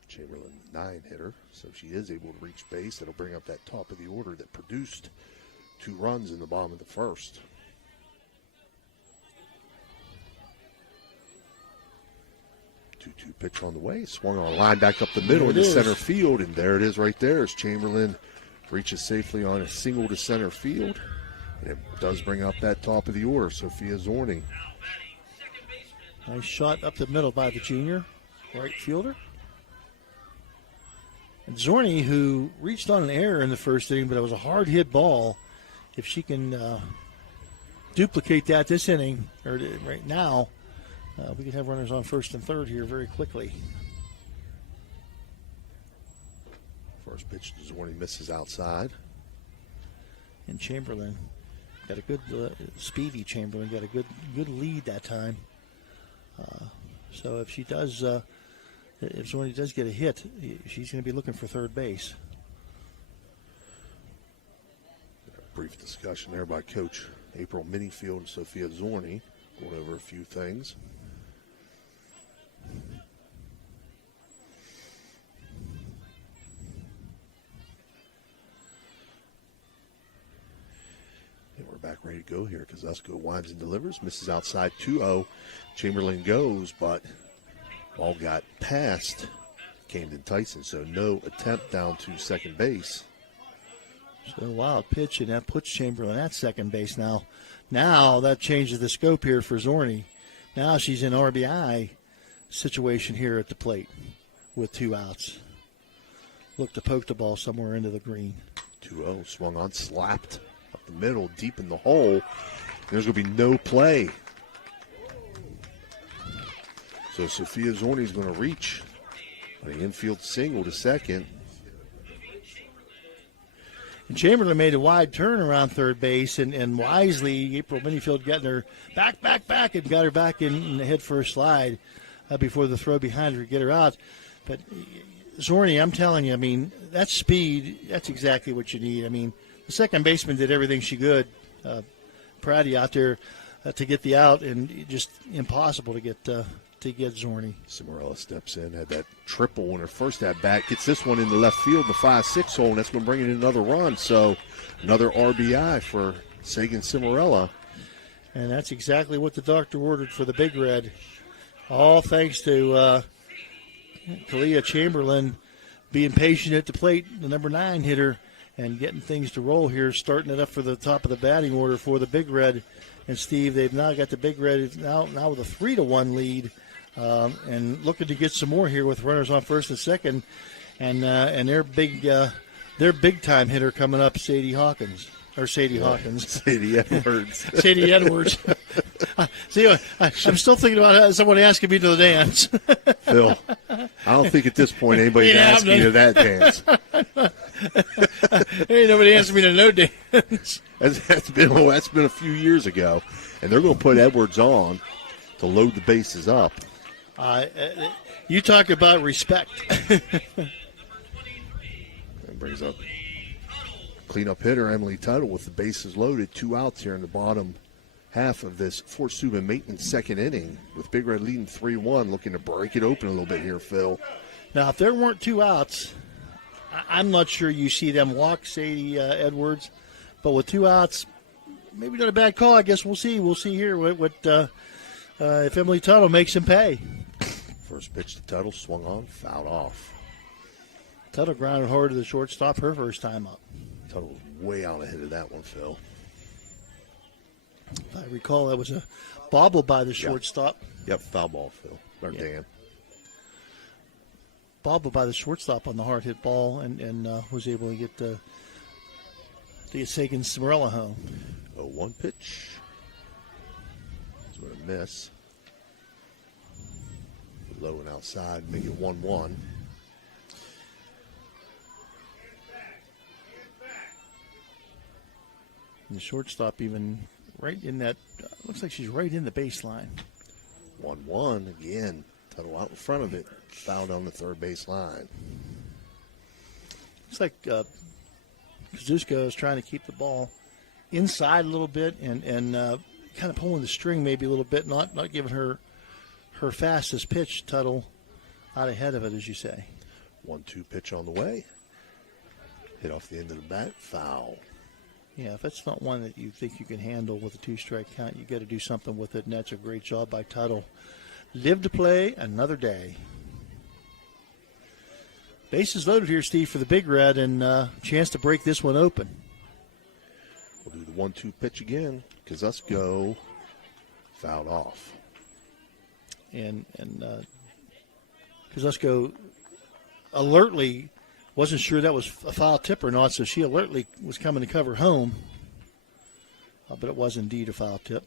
Chamberlain 9-hitter, so if she is able to reach base, it'll bring up that top of the order that produced 2 runs in the bottom of the first. Two pitch on the way, swung on a line back up the middle into center field, and there it is right there as Chamberlain reaches safely on a single to center field, and it does bring up that top of the order, Sophia Zorning. Nice shot up the middle by the junior right fielder. And Zorney, who reached on an error in the first inning, but it was a hard hit ball. If she can duplicate that this inning, or right now, we could have runners on first and third here very quickly. First pitch to Zorney misses outside. And Chamberlain got a good, speedy Chamberlain got a good lead that time. So if she does, if Zorney does get a hit, she's going to be looking for third base. A brief discussion there by Coach April Minifield and Sophia Zorney, going over a few things. And we're back ready to go here. Kazusko winds and delivers, misses outside 2-0. Chamberlain goes, but ball got past Camden Tyson, so no attempt down to second base. So a wild pitch, and that puts Chamberlain at second base now. Now that changes the scope here for Zorney. Now she's in RBI situation here at the plate with 2 outs. look to poke the ball somewhere into the green. 2-0, swung on, slapped up the middle, deep in the hole. There's going to be no play. So Sophia Zorni's going to reach on the infield single to second. And Chamberlain made a wide turn around third base, and wisely, April Minifield getting her back, and got her back in the head first slide before the throw behind her to get her out. But Zorni, I'm telling you, I mean, that speed, that's exactly what you need. I mean, the second baseman did everything she could. Pratty out there to get the out, and just impossible to get Zorni. Cimarella steps in, had that triple in her first at bat, gets this one in the left field, the 5-6 hole, and that's going to bring in another run. So another RBI for Sagan Cimarella. And that's exactly what the doctor ordered for the Big Red. All thanks to Kalia Chamberlain being patient at the plate, the number 9 hitter, and getting things to roll here, starting it up for the top of the batting order for the Big Red. And Steve, they've now got the Big Red now with a 3-1 lead. And looking to get some more here with runners on first and second, and their big time hitter coming up, Sadie Hawkins. Sadie Edwards. Sadie Edwards. See, I'm still thinking about someone asking me to the dance. Phil, I don't think at this point anybody's asking you to that dance. Ain't nobody asking me to no dance. That's been a few years ago, and they're going to put Edwards on to load the bases up. You talk about respect. That brings up cleanup hitter Emily Tuttle with the bases loaded. 2 outs here in the bottom half of this Fort Steuben maintenance second inning, with Big Red leading 3-1, looking to break it open a little bit here, Phil. Now, if there weren't 2 outs, I'm not sure you see them walk Sadie Edwards. But with 2 outs, maybe not a bad call. I guess we'll see. We'll see here what if Emily Tuttle makes him pay. First pitch to Tuttle, swung on, fouled off. Tuttle grounded hard to the shortstop her first time up. Tuttle was way out ahead of that one, Phil. If I recall, that was a bobble by the shortstop. Yep, foul ball, Phil. Or Dan. Bobble by the shortstop on the hard hit ball, and was able to get Sagan Cimarella home. 0-1 pitch. Sort of miss. Low and outside, make it 1-1. And the shortstop even right in that, looks like she's right in the baseline. 1-1 again. Tuttle out in front of it. Fouled on the third base line. Looks like Kazuska is trying to keep the ball inside a little bit and kind of pulling the string maybe a little bit, not giving her fastest pitch. Tuttle out ahead of it, as you say. 1-2 pitch on the way. Hit off the end of the bat. Foul. Yeah, if that's not one that you think you can handle with a 2-strike count, you got to do something with it, and that's a great job by Tuttle. Live to play another day. Bases loaded here, Steve, for the Big Red, and chance to break this one open. We'll do the 1-2 pitch again. Kazusko fouled off. And Kazusko alertly wasn't sure that was a foul tip or not, so she alertly was coming to cover home. But it was indeed a foul tip.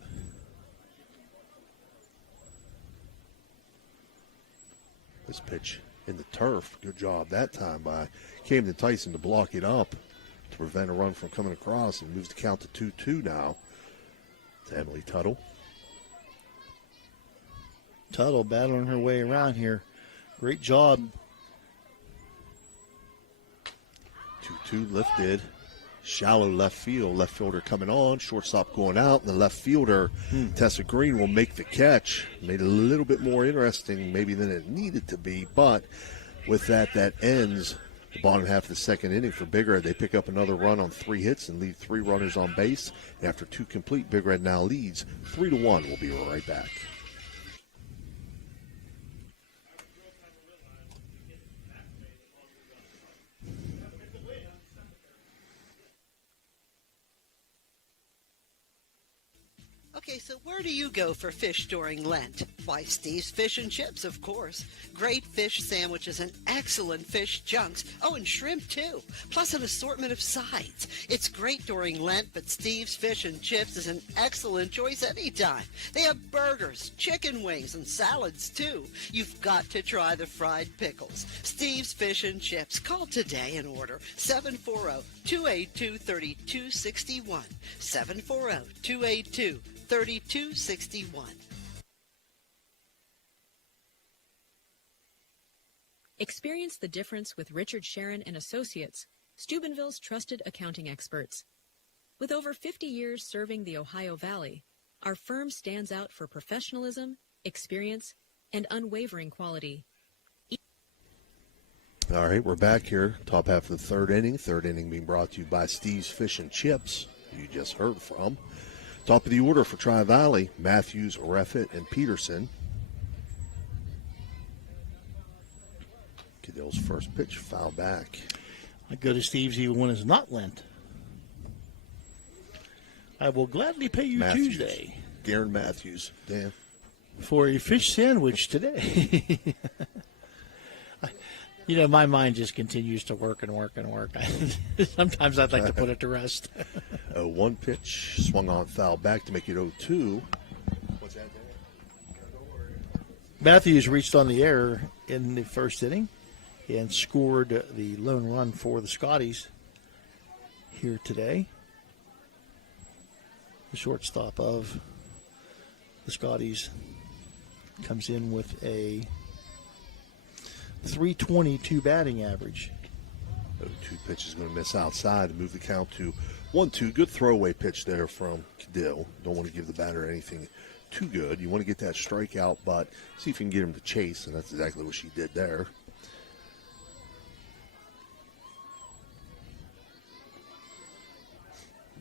This pitch in the turf, good job that time by Camden Tyson to block it up to prevent a run from coming across, and moves the count to 2-2 now to Emily Tuttle. Tuttle battling her way around here. Great job. 2-2 lifted. Shallow left field. Left fielder coming on. Shortstop going out. And the left fielder, Tessa Green, will make the catch. Made it a little bit more interesting maybe than it needed to be. But with that ends the bottom half of the second inning for Big Red. They pick up another run on 3 hits and leave 3 runners on base. And after 2 complete, Big Red now leads 3-1. We'll be right back. Okay, so where do you go for fish during Lent? Why, Steve's Fish and Chips, of course. Great fish sandwiches and excellent fish junks. Oh, and shrimp, too. Plus an assortment of sides. It's great during Lent, but Steve's Fish and Chips is an excellent choice anytime. They have burgers, chicken wings, and salads, too. You've got to try the fried pickles. Steve's Fish and Chips. Call today and order 740-282-3261. 740-282-3261. Experience the difference with Richard Sharon and Associates, Steubenville's trusted accounting experts. With over 50 years serving the Ohio Valley, our firm stands out for professionalism, experience, and unwavering quality. All right, we're back here. Top half of the third inning. Third inning being brought to you by Steve's Fish and Chips, who you just heard from. Top of the order for Tri-Valley, Matthews, Reffett, and Peterson. Cadill's first pitch, foul back. I go to Steve's even when it's not Lent. I will gladly pay you Matthews. Tuesday. Garen Matthews, Dan. For a fish sandwich today. You know, my mind just continues to work and work and work. Sometimes I'd like to put it to rest. 0-1 pitch, swung on, foul back to make it 0-2. What's that, Dan? Matthews reached on the air in the first inning and scored the lone run for the Scotties here today. The shortstop of the Scotties comes in with a .322 batting average. 0-2 pitch is going to miss outside to move the count to 1-2. Good throwaway pitch there from Cadill. Don't want to give the batter anything too good. You want to get that strikeout, but see if you can get him to chase, and that's exactly what she did there.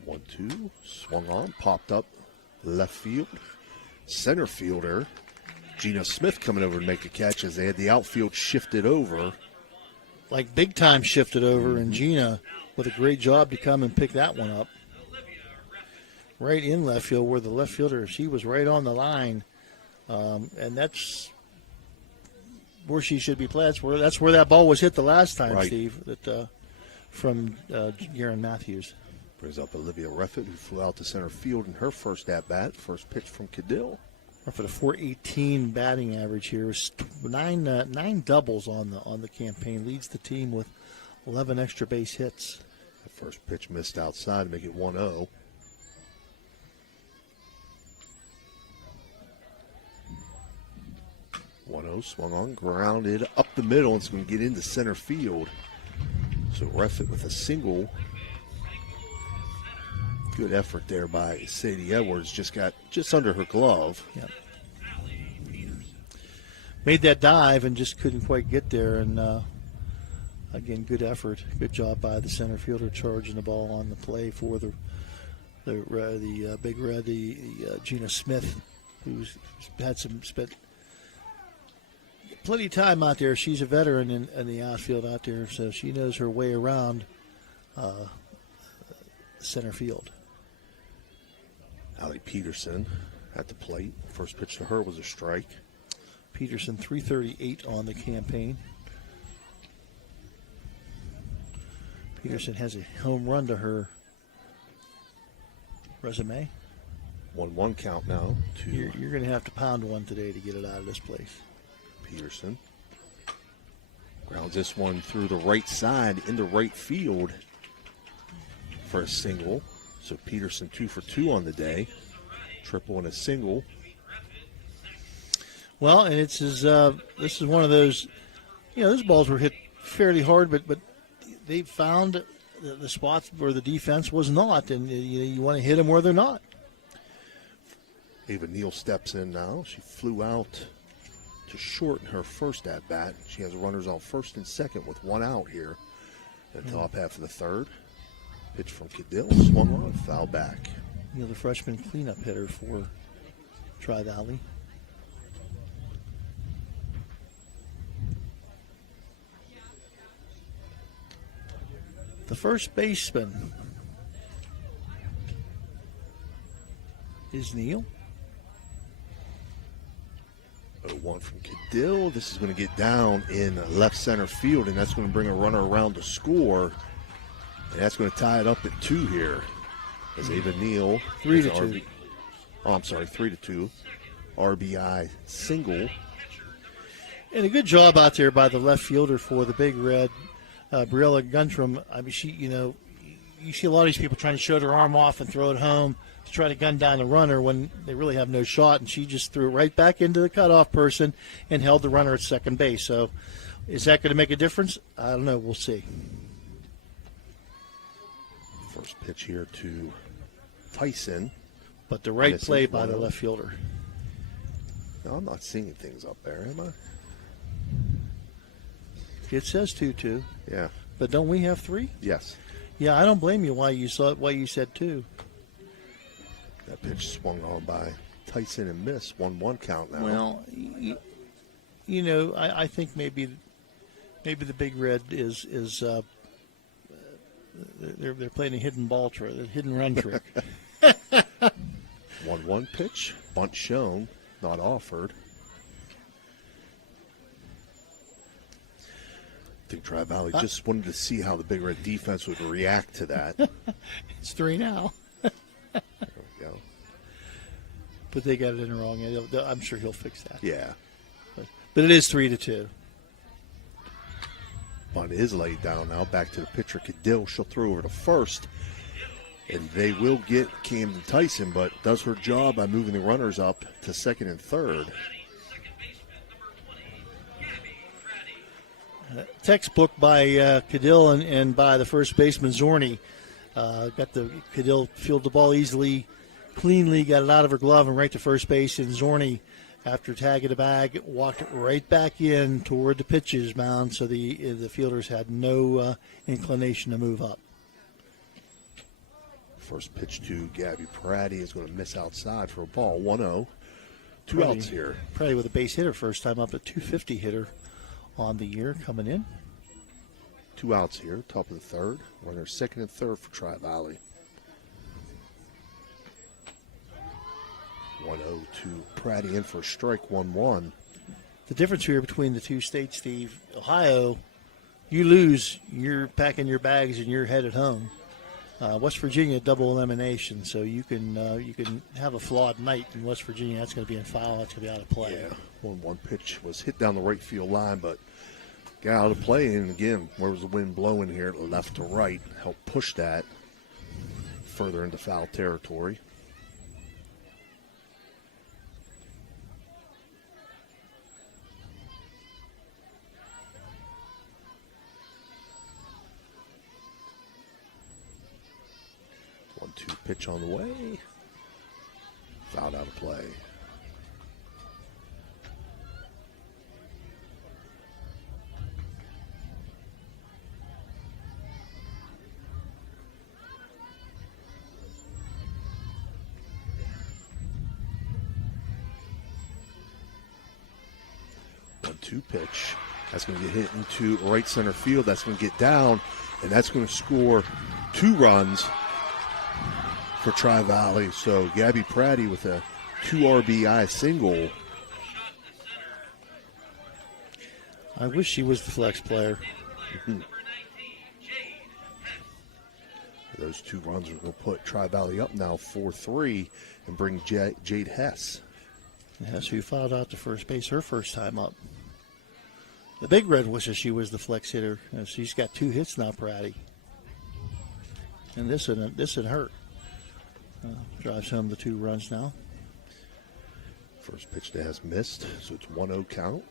1-2, swung on, popped up left field. Center fielder Gina Smith coming over to make a catch as they had the outfield shifted over. Like big time shifted over, and Gina with a great job to come and pick that one up. Right in left field where the left fielder, she was right on the line. And that's where she should be played. That's where that ball was hit the last time, right. Steve, from Garen Matthews. Brings up Olivia Reffett, who flew out to center field in her first at-bat. First pitch from Cadill. For the .418 batting average here, was nine doubles on the campaign. Leads the team with 11 extra base hits. The first pitch missed outside to make it 1-0. Swung on, grounded up the middle. It's going to get into center field. So Reffett with a single. Good effort there by Sadie Edwards. Just got just under her glove. Yep. Made that dive and just couldn't quite get there. And again, good effort. Good job by the center fielder charging the ball on the play for the Big Red, Gina Smith, who's had spent plenty of time out there. She's a veteran in the outfield out there, so she knows her way around center field. Allie Peterson at the plate. First pitch to her was a strike. Peterson, 338 on the campaign. Peterson has a home run to her resume. 1-1 count now. You're going to have to pound one today to get it out of this place. Peterson grounds this one through the right side into right field for a single. So Peterson 2 for 2 on the day. Triple and a single. Well, and this is one of those, those balls were hit fairly hard, but they found the spots where the defense was not, and you want to hit them where they're not. Ava Neal steps in now. She flew out to short in her first at-bat. She has runners on first and second with one out here in the top half of the third. Pitch from Cadill, swung on, foul back. The freshman cleanup hitter for Tri-Valley. The first baseman is Neal. 0-1 from Cadill. This is going to get down in left center field, and that's going to bring a runner around to score. And that's going to tie it up at 2 here. As Ava Neal. 3-2. Oh, I'm sorry, 3-2. RBI single. And a good job out there by the left fielder for the Big Red, Briella Guntram. I mean, she, you see a lot of these people trying to show their arm off and throw it home to try to gun down the runner when they really have no shot, and she just threw it right back into the cutoff person and held the runner at second base. So is that going to make a difference? I don't know. We'll see. First pitch here to Tyson. But the right play by the left fielder. No, I'm not seeing things up there, am I? It says 2-2. Yeah. But don't we have 3? Yes. Yeah, I don't blame you why you said 2. That pitch swung on by Tyson and missed. 1-1 count now. Well, I think maybe the Big Red is they're playing a hidden ball trick, a hidden run trick. 1-1 pitch. Bunt shown, not offered. I think Tri-Valley just wanted to see how the Big Red defense would react to that. It's 3 now. There we go. But they got it in wrong. I'm sure he'll fix that. Yeah. But it is 3-2. Bunt is laid down now. Back to the pitcher, Cadill. She'll throw over to first. And they will get Camden Tyson, but does her job by moving the runners up to second and third. Textbook by Cadill and by the first baseman, Zorney. Got the Cadill fielded the ball easily, cleanly, got it out of her glove and right to first base. And Zorney, after tagging the bag, walked right back in toward the pitcher's mound, so the fielders had no inclination to move up. First pitch to Gabby Pratty is going to miss outside for a ball. 1-0. Two outs here. Pratty with a base hitter, first time up, a 250 hitter on the year coming in. 2 outs here, top of the third. Runner second and third for Tri-Valley. 1-0 to Pratty in for a strike, 1-1. The difference here between the two states, Steve, Ohio, you lose, you're packing your bags and you're headed home. West Virginia, double elimination, so you can have a flawed night in West Virginia. That's going to be in foul. That's going to be out of play. Yeah, 1-1 pitch was hit down the right field line, but got out of play. And again, where was the wind blowing here, left to right, helped push that further into foul territory. Pitch on the way. Fouled out of play. One-two pitch. That's going to get hit into right center field. That's going to get down, and that's going to score 2 runs for Tri-Valley. So Gabby Pratty with a 2 RBI single. I wish she was the flex player. Those 2 runs are going to put Tri-Valley up now 4-3 and bring Jade Hess. Hess, who fouled out to first base her first time up. The Big Red wishes she was the flex hitter. She's got 2 hits now, Pratty. And this would hurt. Drives home the 2 runs now. First pitch to Hess missed, so it's 1-0 count.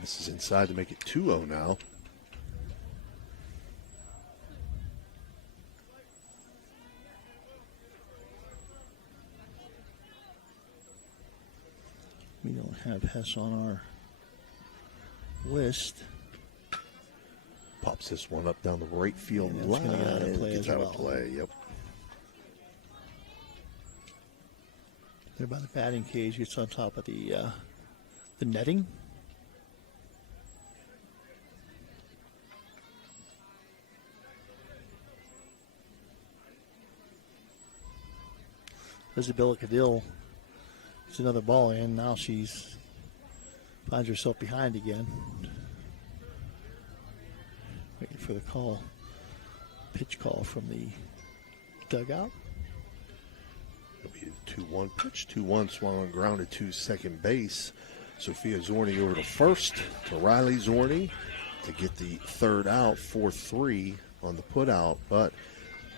This is inside to make it 2-0 now. We don't have Hess on our list. Pops this one up down the right field line. Get out of play Gets out of play, yep. There by the batting cage, gets on top of the netting. Isabella Cadill. It's another ball in. Now she's finds herself behind again. Waiting for the call. Pitch call from the dugout. It'll be a 2-1 pitch. 2-1 swung on grounded to second base. Sophia Zorni over to first to Riley Zorni to get the third out. 4-3 on the putout, but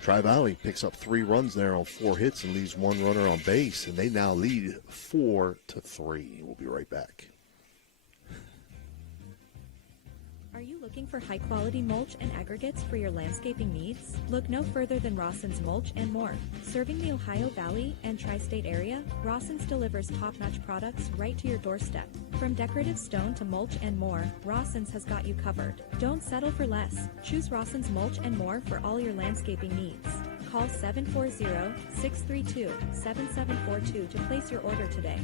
Tri-Valley picks up 3 runs there on 4 hits and leaves 1 runner on base, and they now lead 4-3. We'll be right back. Are you looking for high-quality mulch and aggregates for your landscaping needs? Look no further than Rawson's Mulch and More. Serving the Ohio Valley and tri-state area, Rawson's delivers top-notch products right to your doorstep. From decorative stone to mulch and more, Rawson's has got you covered. Don't settle for less. Choose Rawson's Mulch and More for all your landscaping needs. Call 740-632-7742 to place your order today.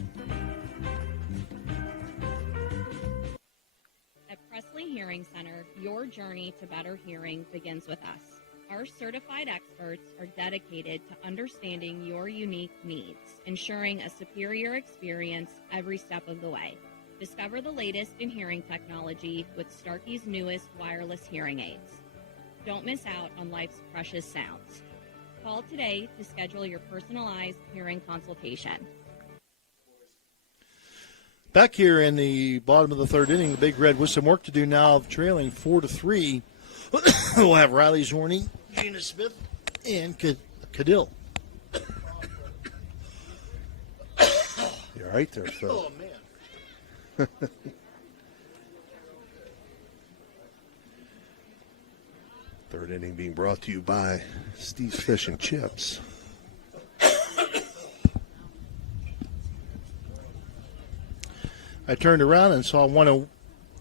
At Presley Hearing Center, your journey to better hearing begins with us. Our certified experts are dedicated to understanding your unique needs, ensuring a superior experience every step of the way. Discover the latest in hearing technology with Starkey's newest wireless hearing aids. Don't miss out on life's precious sounds. Call today to schedule your personalized hearing consultation. Back here in the bottom of the third inning, the Big Red with some work to do now, trailing 4-3. We'll have Riley Zorni, Gina Smith, and Cadill. You're right there, Phil. Oh, man. Third inning being brought to you by Steve's Fish and Chips. I turned around and saw one of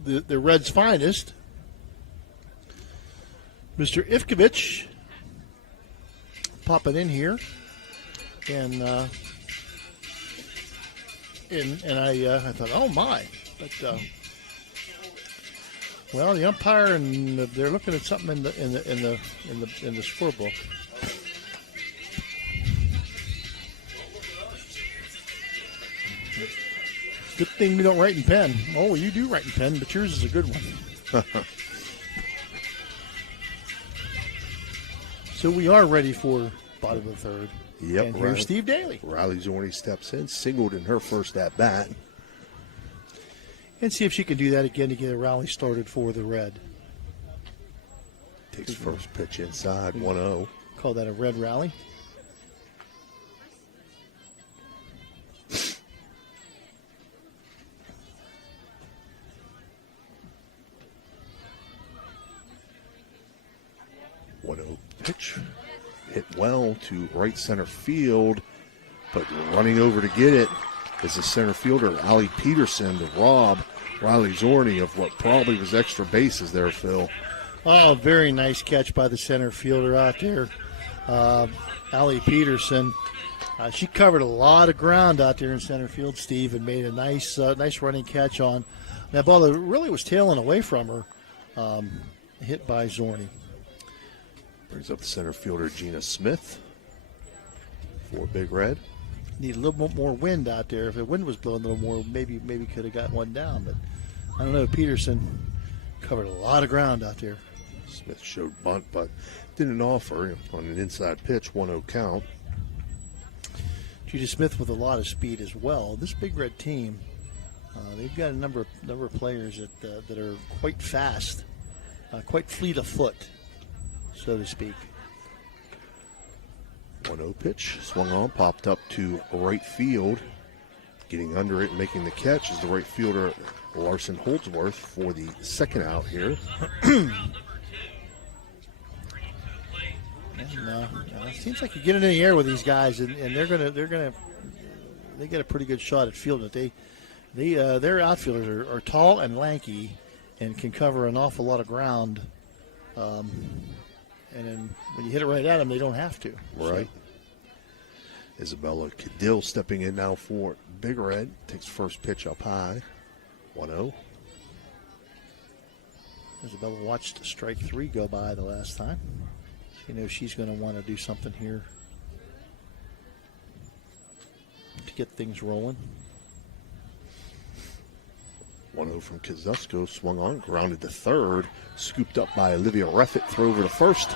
the Reds' finest, Mr. Ivkovich, popping in here, and I thought, oh my! But well, the umpire and they're looking at something in the scorebook. Good thing we don't write in pen. Oh, you do write in pen, but yours is a good one. So we are ready for bottom of the third. Yep. And here's Steve Daly. Riley Zorni steps in, singled in her first at-bat. And see if she can do that again to get a rally started for the Red. Takes first pitch inside, 1-0. Call that a Red rally. Pitch hit well to right center field, but running over to get it is the center fielder, Allie Peterson, to rob Riley Zorni of what probably was extra bases there, Phil. Oh, very nice catch by the center fielder out there, Allie Peterson. She covered a lot of ground out there in center field, Steve, and made a nice running catch on that ball that really was tailing away from her, hit by Zorni. Brings up the center fielder, Gina Smith, for Big Red. Need a little more wind out there. If the wind was blowing a little more, maybe could have got one down. But I don't know. Peterson covered a lot of ground out there. Smith showed bunt, but didn't offer on an inside pitch, 1-0 count. Gina Smith with a lot of speed as well. This Big Red team, they've got a number of players that are quite fast, quite fleet of foot, so to speak. 1-0 pitch, swung on, popped up to right field. Getting under it and making the catch is the right fielder, Larson Holdsworth, for the second out here. It seems like you get it in the air with these guys, and they get a pretty good shot at fielding it. Their outfielders are tall and lanky, and can cover an awful lot of ground. And then when you hit it right at them, they don't have to. Right. So. Isabella Cadill stepping in now for Big Red. Takes first pitch up high. 1-0. Isabella watched strike 3 go by the last time. She knows she's going to want to do something here. to get things rolling. 1-0 from Kozusko, swung on, grounded to third, scooped up by Olivia Reffett, throw over to first,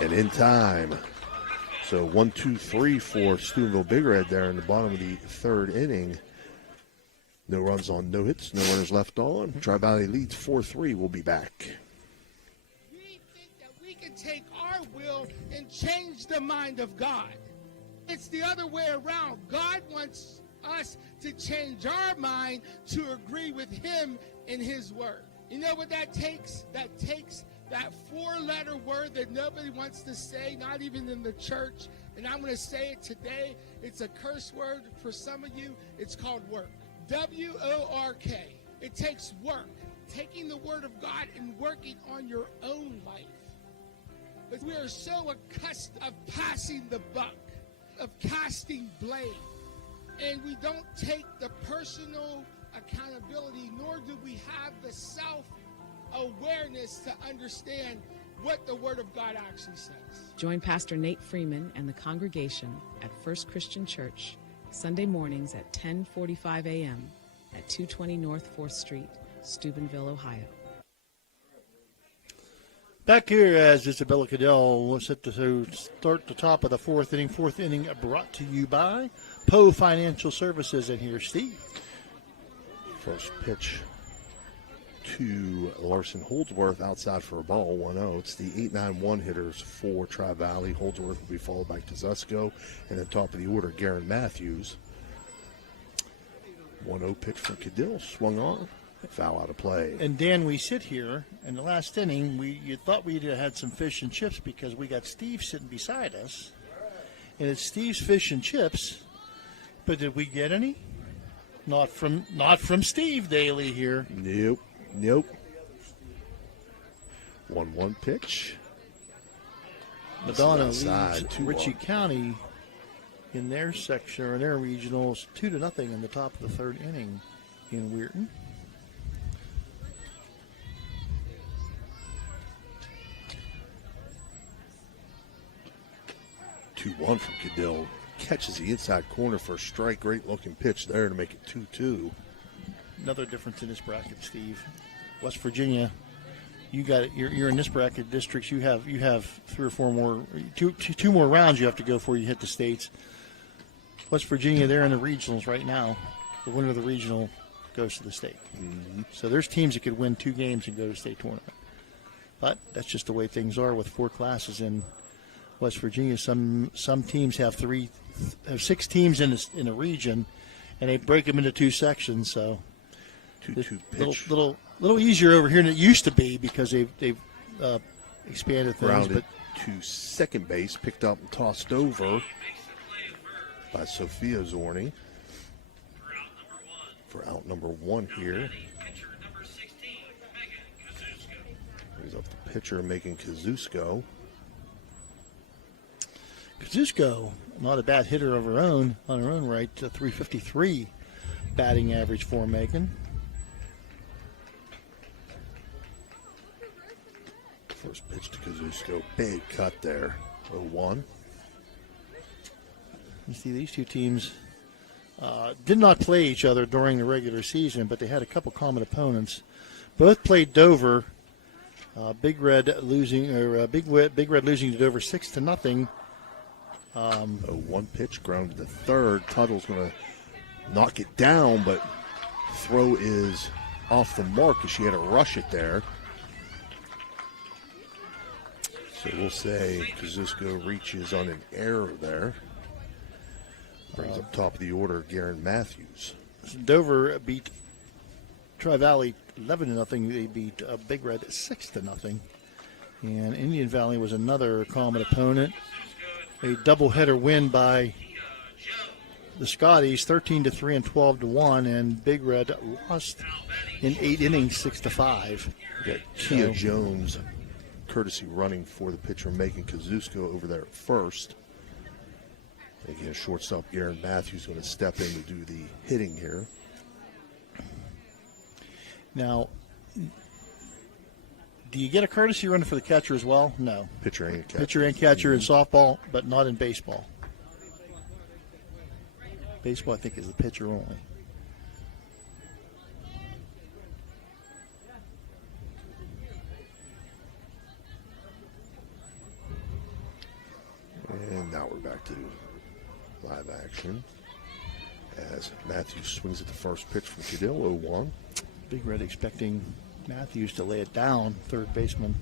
and in time. So 1-2-3 for Steubenville Big Red there in the bottom of the third inning. No runs on, no hits, no runners left on. Tri-Valley leads 4-3. We'll be back. We think that we can take our will and change the mind of God. It's the other way around. God wants us to change our mind to agree with him in his word. You know what that takes? That takes that four-letter word that nobody wants to say, not even in the church. And I'm going to say it today. It's a curse word for some of you. It's called work. W-O-R-K. It takes work. Taking the word of God and working on your own life. But we are so accustomed of passing the buck, of casting blame. And we don't take the personal accountability, nor do we have the self-awareness to understand what the Word of God actually says. Join Pastor Nate Freeman and the congregation at First Christian Church, Sunday mornings at 10:45 a.m. at 220 North 4th Street, Steubenville, Ohio. Back here as Isabella Cadell will set to start the top of the fourth inning. Fourth inning brought to you by Poe Financial Services. And here's Steve. First pitch to Larson Holdsworth outside for a ball, 1-0. It's the 8-9-1 hitters for Tri-Valley. Holdsworth will be followed by Kozusko. And at the top of the order, Garen Matthews. 1-0 pitch from Cadill, swung on. Foul out of play. And Dan, we sit here in the last inning. You thought we'd had some fish and chips because we got Steve sitting beside us, and it's Steve's fish and chips. But did we get any? Not from Steve Daly here. Nope. 1-1 pitch. Madonna leads Ritchie County in their section or in their regionals 2-0 in the top of the third inning in Weirton. 2-1 from Cadill. Catches the inside corner for a strike. Great looking pitch there to make it 2-2. Another difference in this bracket, Steve. West Virginia, you got it. You're in this bracket districts. You have 3 or 4 more, two more rounds you have to go before you hit the states. West Virginia, they're in the regionals right now. The winner of the regional goes to the state. Mm-hmm. So there's teams that could win 2 games and go to the state tournament. But that's just the way things are with 4 classes in West Virginia. Some teams have 6 teams in a region, and they break them into 2 sections. So 2-2 pitch. Little easier over here than it used to be because they've expanded things. Grounded to second base, picked up and tossed over by Sophia Zorni for out number 1 here. Brings up the pitcher making Kozusko. Kozusko, not a bad hitter of her own on her own right. 353 batting average for Megan. First pitch to Kozusko, big cut there. 0-1. You see, these 2 teams did not play each other during the regular season, but they had a couple common opponents. Both played Dover. Big Red losing to Dover 6-0. 0-1 pitch, grounded to third. Tuttle's going to knock it down, but throw is off the mark as she had to rush it there. So we'll say Kozusko reaches on an error there. Brings up top of the order, Garen Matthews. Dover beat Tri-Valley 11-0. They beat Big Red 6-0. And Indian Valley was another common opponent. A doubleheader win by the Scotties, 13-3 and 12-1, and Big Red lost in 8 innings, 6-5. We got Kia Jones, courtesy running for the pitcher, making Kozusko over there at first. Again, shortstop Garen Matthews going to step in to do the hitting here. Now, do you get a courtesy run for the catcher as well? No. Pitcher and catcher. Pitcher and catcher in softball, but not in baseball. Baseball, I think, is the pitcher only. And now we're back to live action as Matthews swings at the first pitch from Cadell, 0-1. Big Red expecting Matthews to lay it down. Third baseman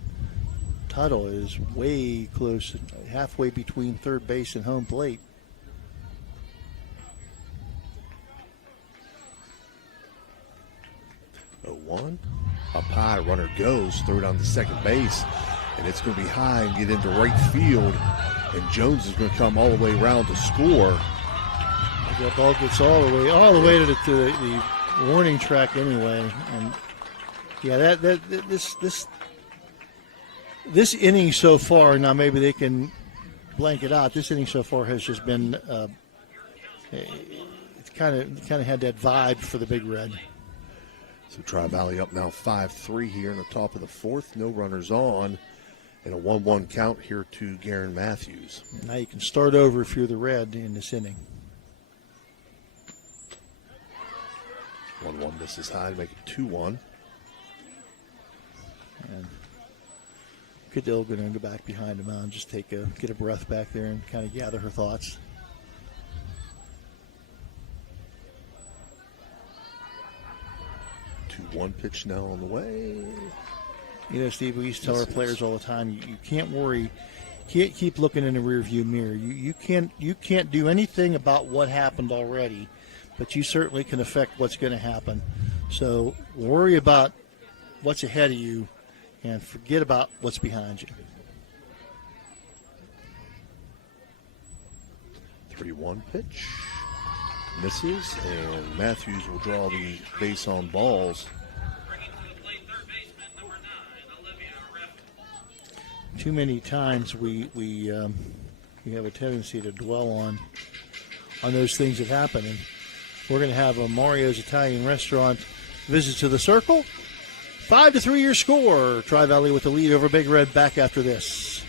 Tuttle is way close, halfway between third base and home plate. One up high, runner goes, throw it on the second base, and it's going to be high and get into right field. And Jones is going to come all the way around to score. That ball gets all the way to the warning track anyway. And yeah, this inning so far. Now maybe they can blank it out. This inning so far has just been it's kind of had that vibe for the Big Red. So Tri-Valley up now 5-3 here in the top of the fourth. No runners on. And a 1-1 count here to Garen Matthews. Now you can start over if you're the Red in this inning. 1-1 misses high to make it 2-1. And Cadell going to go back behind him and just get a breath back there and kind of gather her thoughts. One pitch now on the way. You know, Steve, we used to tell our players all the time, you can't worry, can't keep looking in the rearview mirror. You can't do anything about what happened already, but you certainly can affect what's going to happen. So worry about what's ahead of you and forget about what's behind you. 3-1 pitch. Misses, and Matthews will draw the base on balls. Too many times we have a tendency to dwell on those things that happen, and we're going to have a Mario's Italian Restaurant visit to the circle. 5-3 your score. Tri-Valley with the lead over Big Red. Back after this.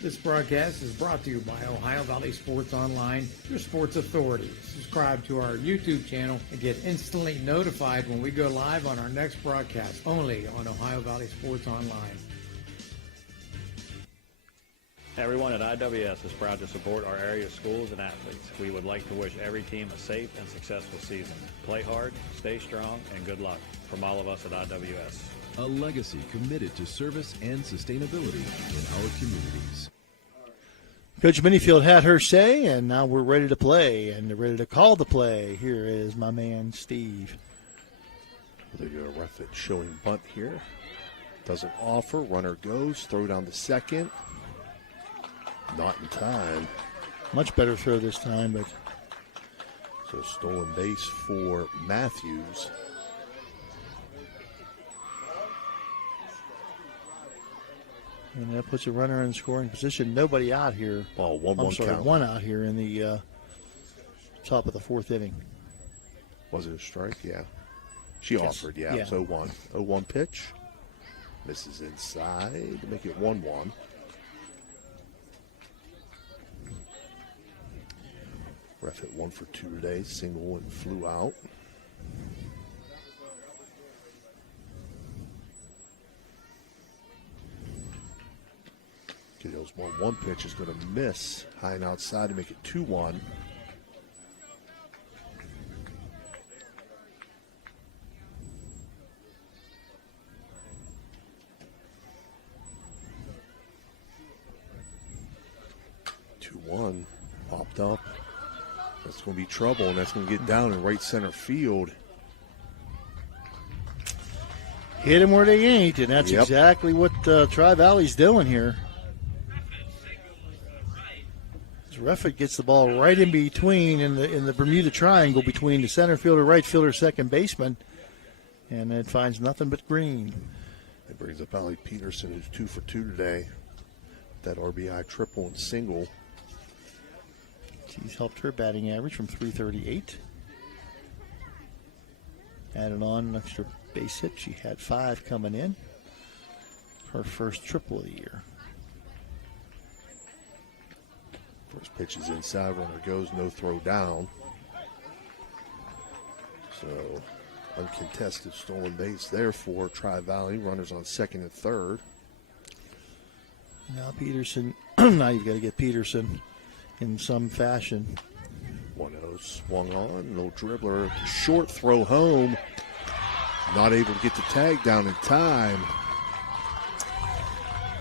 This broadcast is brought to you by Ohio Valley Sports Online, your sports authority. Subscribe to our YouTube channel and get instantly notified when we go live on our next broadcast, only on Ohio Valley Sports Online. Everyone at IWS is proud to support our area schools and athletes. We would like to wish every team a safe and successful season. Play hard, stay strong, and good luck from all of us at IWS. A legacy committed to service and sustainability in our communities. Coach Minifield had her say, and now we're ready to play, and they're ready to call the play. Here is my man, Steve. They're going to rough it, showing bunt here. Doesn't offer. Runner goes. Throw down to second. Not in time. Much better throw this time, but. So stolen base for Matthews. And that puts a runner in scoring position. Nobody out here. Ball 1-1 count. One out here in the top of the fourth inning. Was it a strike? Yeah. She Yes. offered, yeah. Yeah. It was 0-1. 0-1 pitch. Misses inside to make it 1-1. Ref hit 1 for 2 today. Single and flew out. Cadell's 1-1 pitch is going to miss. High and outside to make it 2-1. Popped up. That's going to be trouble, and that's going to get down in right center field. Hit them where they ain't, and that's Yep. exactly what Tri-Valley's doing here. Reffitt gets the ball right in between in the Bermuda Triangle between the center fielder, right fielder, second baseman, and it finds nothing but green. It brings up Allie Peterson, who's 2 for 2 today. That RBI triple and single. She's helped her batting average from .338. Added on an extra base hit. She had 5 coming in. Her first triple of the year. First pitch is inside, runner goes, no throw down. So uncontested stolen base there for Tri-Valley. Runners on second and third. Now Peterson, now you've got to get Peterson in some fashion. 1-0 swung on, little dribbler, short throw home. Not able to get the tag down in time.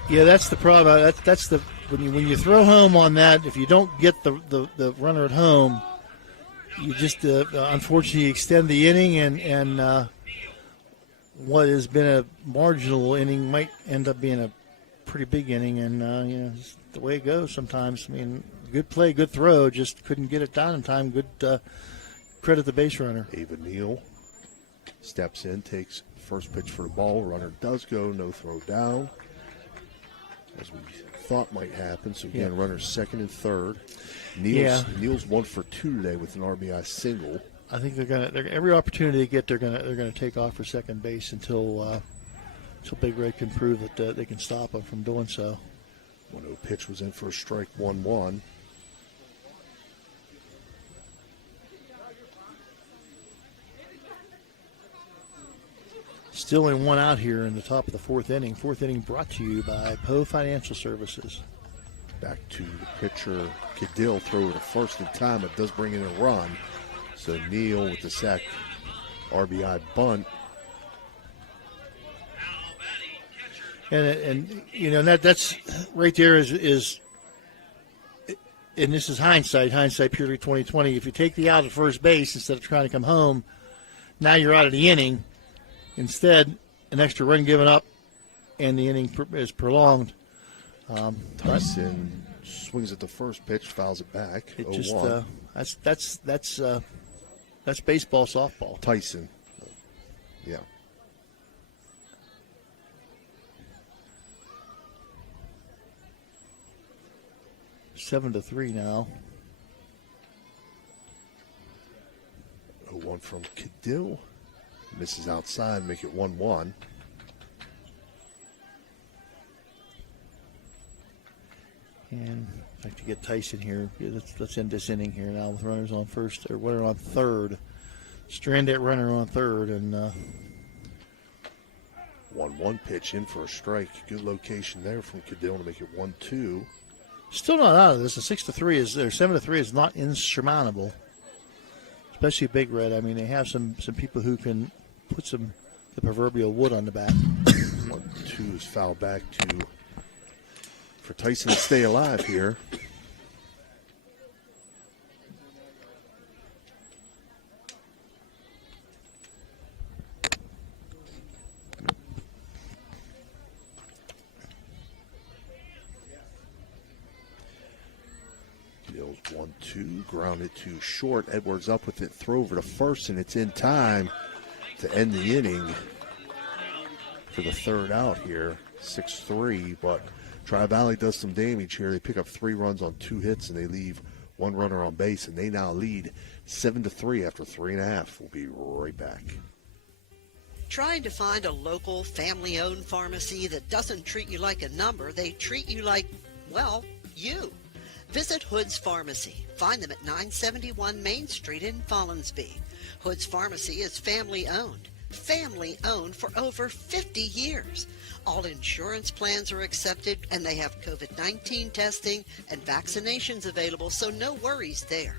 Yeah, that's the problem. That's the when you throw home on that. If you don't get the runner at home, you just unfortunately extend the inning, and what has been a marginal inning might end up being a pretty big inning. And it's the way it goes sometimes. I mean, good play, good throw, just couldn't get it down in time. Good credit the base runner. Ava Neal steps in, takes first pitch for the ball. Runner does go, no throw down, as we thought might happen. So again, runners second and third. Neal's 1 for 2 today with an RBI single. I think they're every opportunity they get, they're gonna take off for second base until Big Red can prove that they can stop them from doing so. 1-0 pitch was in for a strike, 1-1. Still in 1 out here in the top of the fourth inning. Fourth inning brought to you by Poe Financial Services. Back to the pitcher, Cadill, throw to first in time. It does bring in a run. So Neal with the sac RBI bunt. And that's right there is and this is hindsight purely 2020. If you take the out at first base instead of trying to come home, now you're out of the inning. Instead, an extra run given up, and the inning is prolonged. Tyson swings at the first pitch, fouls it back. It just that's baseball, softball. Tyson, yeah. Seven to 3 now. 0-1 from Cadill. Misses outside, make it 1-1. And I'd like to get Tyson here. Let's end this inning here now with runners on first, or runner on third. Strand that runner on third, and 1-1 pitch in for a strike. Good location there from Cadill to make it 1-2. Still not out of this. A 7 to 3 is not insurmountable, especially Big Red. I mean, they have some people who can put the proverbial wood on the bat. 1-2 is foul back for Tyson to stay alive here. Mills 1-2, grounded to short. Edwards up with it, throw over to first, and it's in time to end the inning for the third out here. 6-3, but Tri-Valley does some damage here. They pick up 3 runs on 2 hits, and they leave 1 runner on base, and they now lead 7-3 after 3.5. We'll be right back. Trying to find a local, family-owned pharmacy that doesn't treat you like a number, they treat you like, well, you. Visit Hood's Pharmacy. Find them at 971 Main Street in Follinsby. Hood's Pharmacy is family-owned. Family-owned for over 50 years. All insurance plans are accepted, and they have COVID-19 testing and vaccinations available, so no worries there.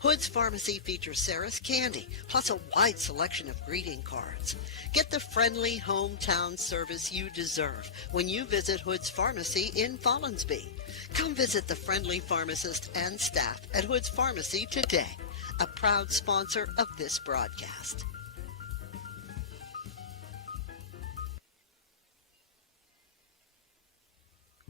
Hood's Pharmacy features Sarah's Candy, plus a wide selection of greeting cards. Get the friendly hometown service you deserve when you visit Hood's Pharmacy in Follinsby. Come visit the friendly pharmacist and staff at Hood's Pharmacy today, a proud sponsor of this broadcast.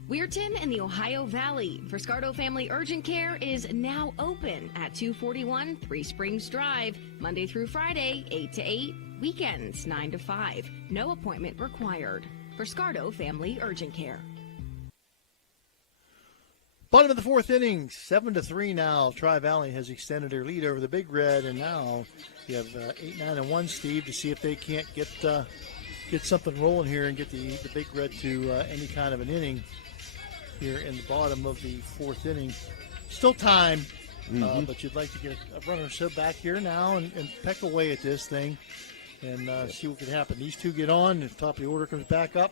Weirton in the Ohio Valley. Friscardo Family Urgent Care is now open at 241 Three Springs Drive, Monday through Friday, 8 to 8, weekends 9 to 5. No appointment required. Friscardo Family Urgent Care. Bottom of the fourth inning, 7-3 now. Tri-Valley has extended their lead over the Big Red, and now you have 8-9-1, Steve, to see if they can't get something rolling here and get the Big Red to any kind of an inning here in the bottom of the fourth inning. Still time, but you'd like to get a runner or so back here now and peck away at this thing and see what could happen. These two get on, if the top of the order comes back up,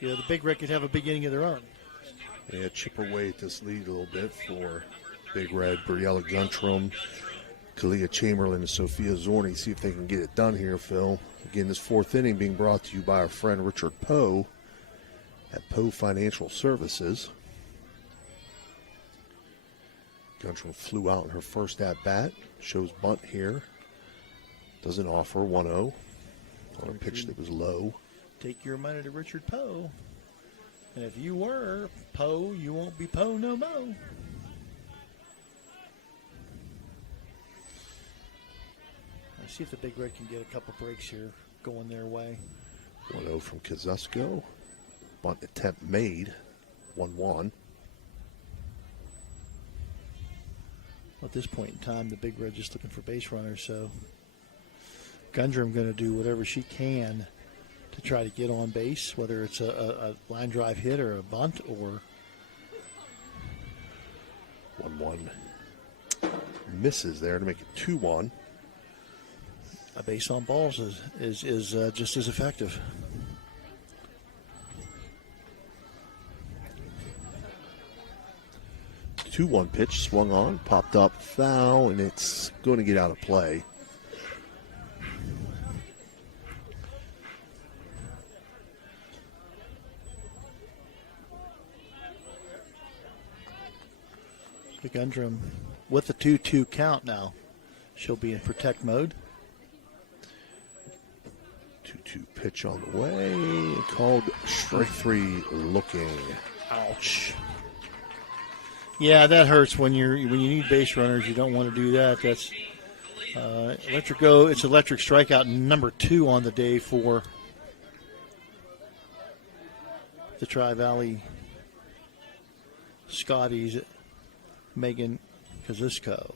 the Big Red could have a big inning of their own. Yeah, chip away at this lead a little bit for Big Red, Briella Guntram, Kalia Chamberlain, and Sophia Zorni. See if they can get it done here, Phil. Again, this fourth inning being brought to you by our friend Richard Poe at Poe Financial Services. Guntram flew out in her first at-bat. Shows bunt here. Doesn't offer 1-0 on a pitch that was low. Take your money to Richard Poe. And if you were Poe, you won't be Poe no mo. Let's see if the Big Red can get a couple breaks here going their way. 1-0 from Kazusko. Bunt attempt made. 1-1. At this point in time, the Big Red just looking for base runners, so Gundram going to do whatever she can to try to get on base, whether it's a line drive hit or a bunt or 1-1. Misses there to make it 2-1. A base on balls is just as effective. The 2-1 pitch swung on, popped up, foul, and it's going to get out of play. Gundram with the 2-2 count now. She'll be in protect mode. 2-2 pitch on the way. Called strike three looking. Ouch. Yeah, that hurts when you need base runners. You don't want to do that. That's It's electric strikeout number 2 on the day for the Tri-Valley Scotties, Megan Kazusko.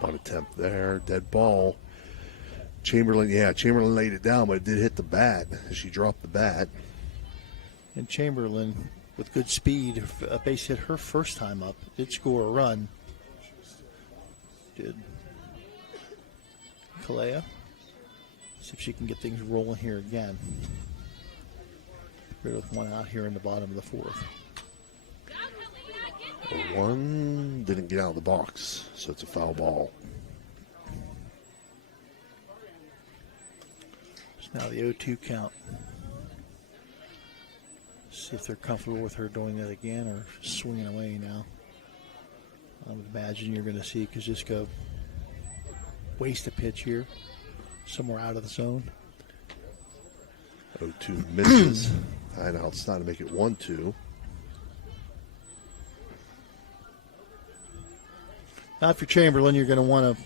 Bunt attempt there, dead ball. Chamberlain laid it down, but it did hit the bat as she dropped the bat. And Chamberlain, with good speed, a base hit her first time up, did score a run. Did Kalea. See if she can get things rolling here again. We're with one out here in the bottom of the fourth. 1 didn't get out of the box, so it's a foul ball. It's now the 0-2 count. See if they're comfortable with her doing that again or swinging away now. I would imagine you're going to see Kazusko waste a pitch here, somewhere out of the zone. 0-2 misses. I know it's not to make it 1-2. Now, if you're Chamberlain, you're going to want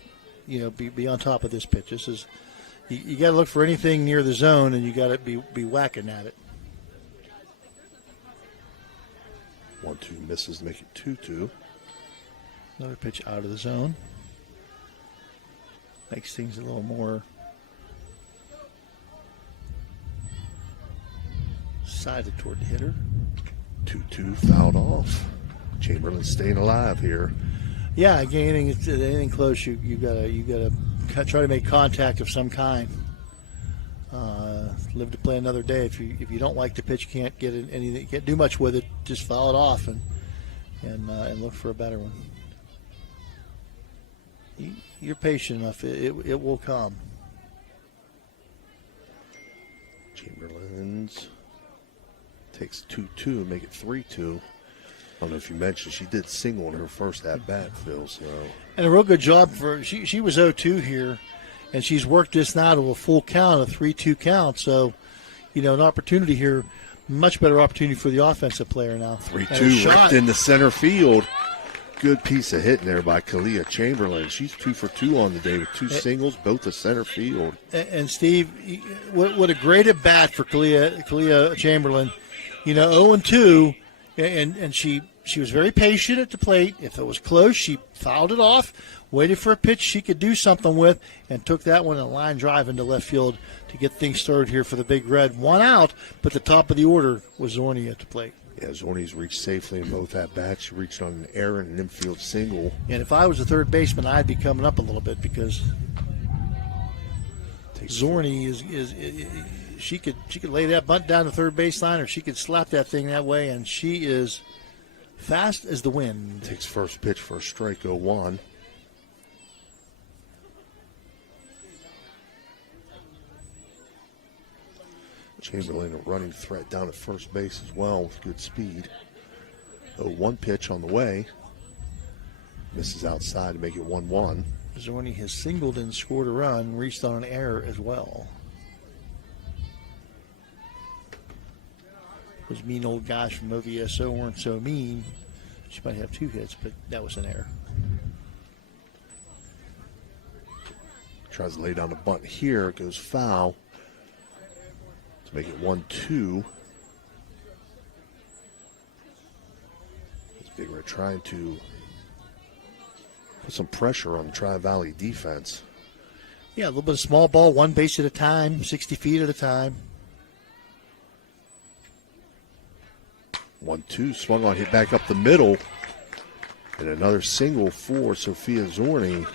to, be on top of this pitch. This is you got to look for anything near the zone, and you got to be whacking at it. 1-2 misses to make it 2-2. Another pitch out of the zone. Makes things a little more sided toward the hitter. 2-2 fouled off. Chamberlain staying alive here. Yeah, again, anything close, you gotta try to make contact of some kind. Live to play another day. If you don't like the pitch, can't get anything, can't do much with it, just foul it off and look for a better one. You're patient enough; it will come. Chamberlain's takes 2-2 and make it 3-2. I don't know if you mentioned she did single in her first at bat, Phil. So and a real good job for she was 0-2 here, and she's worked this now to a full count, a 3-2 count. So, an opportunity here, much better opportunity for the offensive player now. 3-2 right in the center field. Good piece of hitting there by Kalia Chamberlain. She's 2 for 2 on the day with 2 singles, both to center field. And Steve, what a great at bat for Kalia Chamberlain. 0-2. And she she was very patient at the plate. If it was close, she fouled it off, waited for a pitch she could do something with, and took that one a line drive into left field to get things started here for the Big Red. One out, but the top of the order was Zorni at the plate. Yeah, Zorni's reached safely in both at-bats. She reached on an error and an infield single. And if I was a third baseman, I'd be coming up a little bit because Zorni is she could lay that bunt down the third baseline, or she could slap that thing that way, and she is fast as the wind. Takes first pitch for a strike, 0-1. Chamberlain a running threat down at first base as well with good speed. 0-1 pitch on the way. Misses outside to make it 1-1. Zorni has singled and scored a run, reached on an error as well. Those mean old guys from OVSO weren't so mean. She might have 2 hits, but that was an error. Tries to lay down the bunt here. It goes foul to make it 1-2. This Big Red trying to put some pressure on the Tri-Valley defense. Yeah, a little bit of small ball, one base at a time, 60 feet at a time. 1-2, swung on, hit back up the middle. And another single for Sophia Zorni.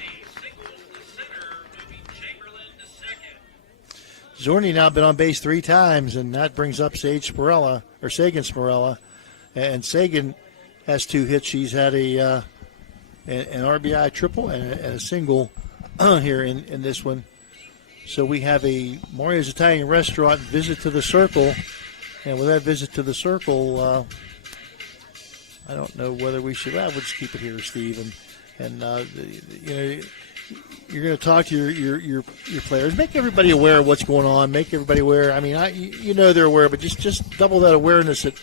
Zorni now been on base 3 times, and that brings up Sagan Spirella. And Sagan has 2 hits. She's had an RBI triple and a single here in this one. So we have a Mario's Italian Restaurant visit to the circle. And with that visit to the circle, I don't know whether we should. We'll just keep it here, Steve. And you know, you're going to talk to your players. Make everybody aware of what's going on. Make everybody aware. I mean, you know they're aware, but just double that awareness that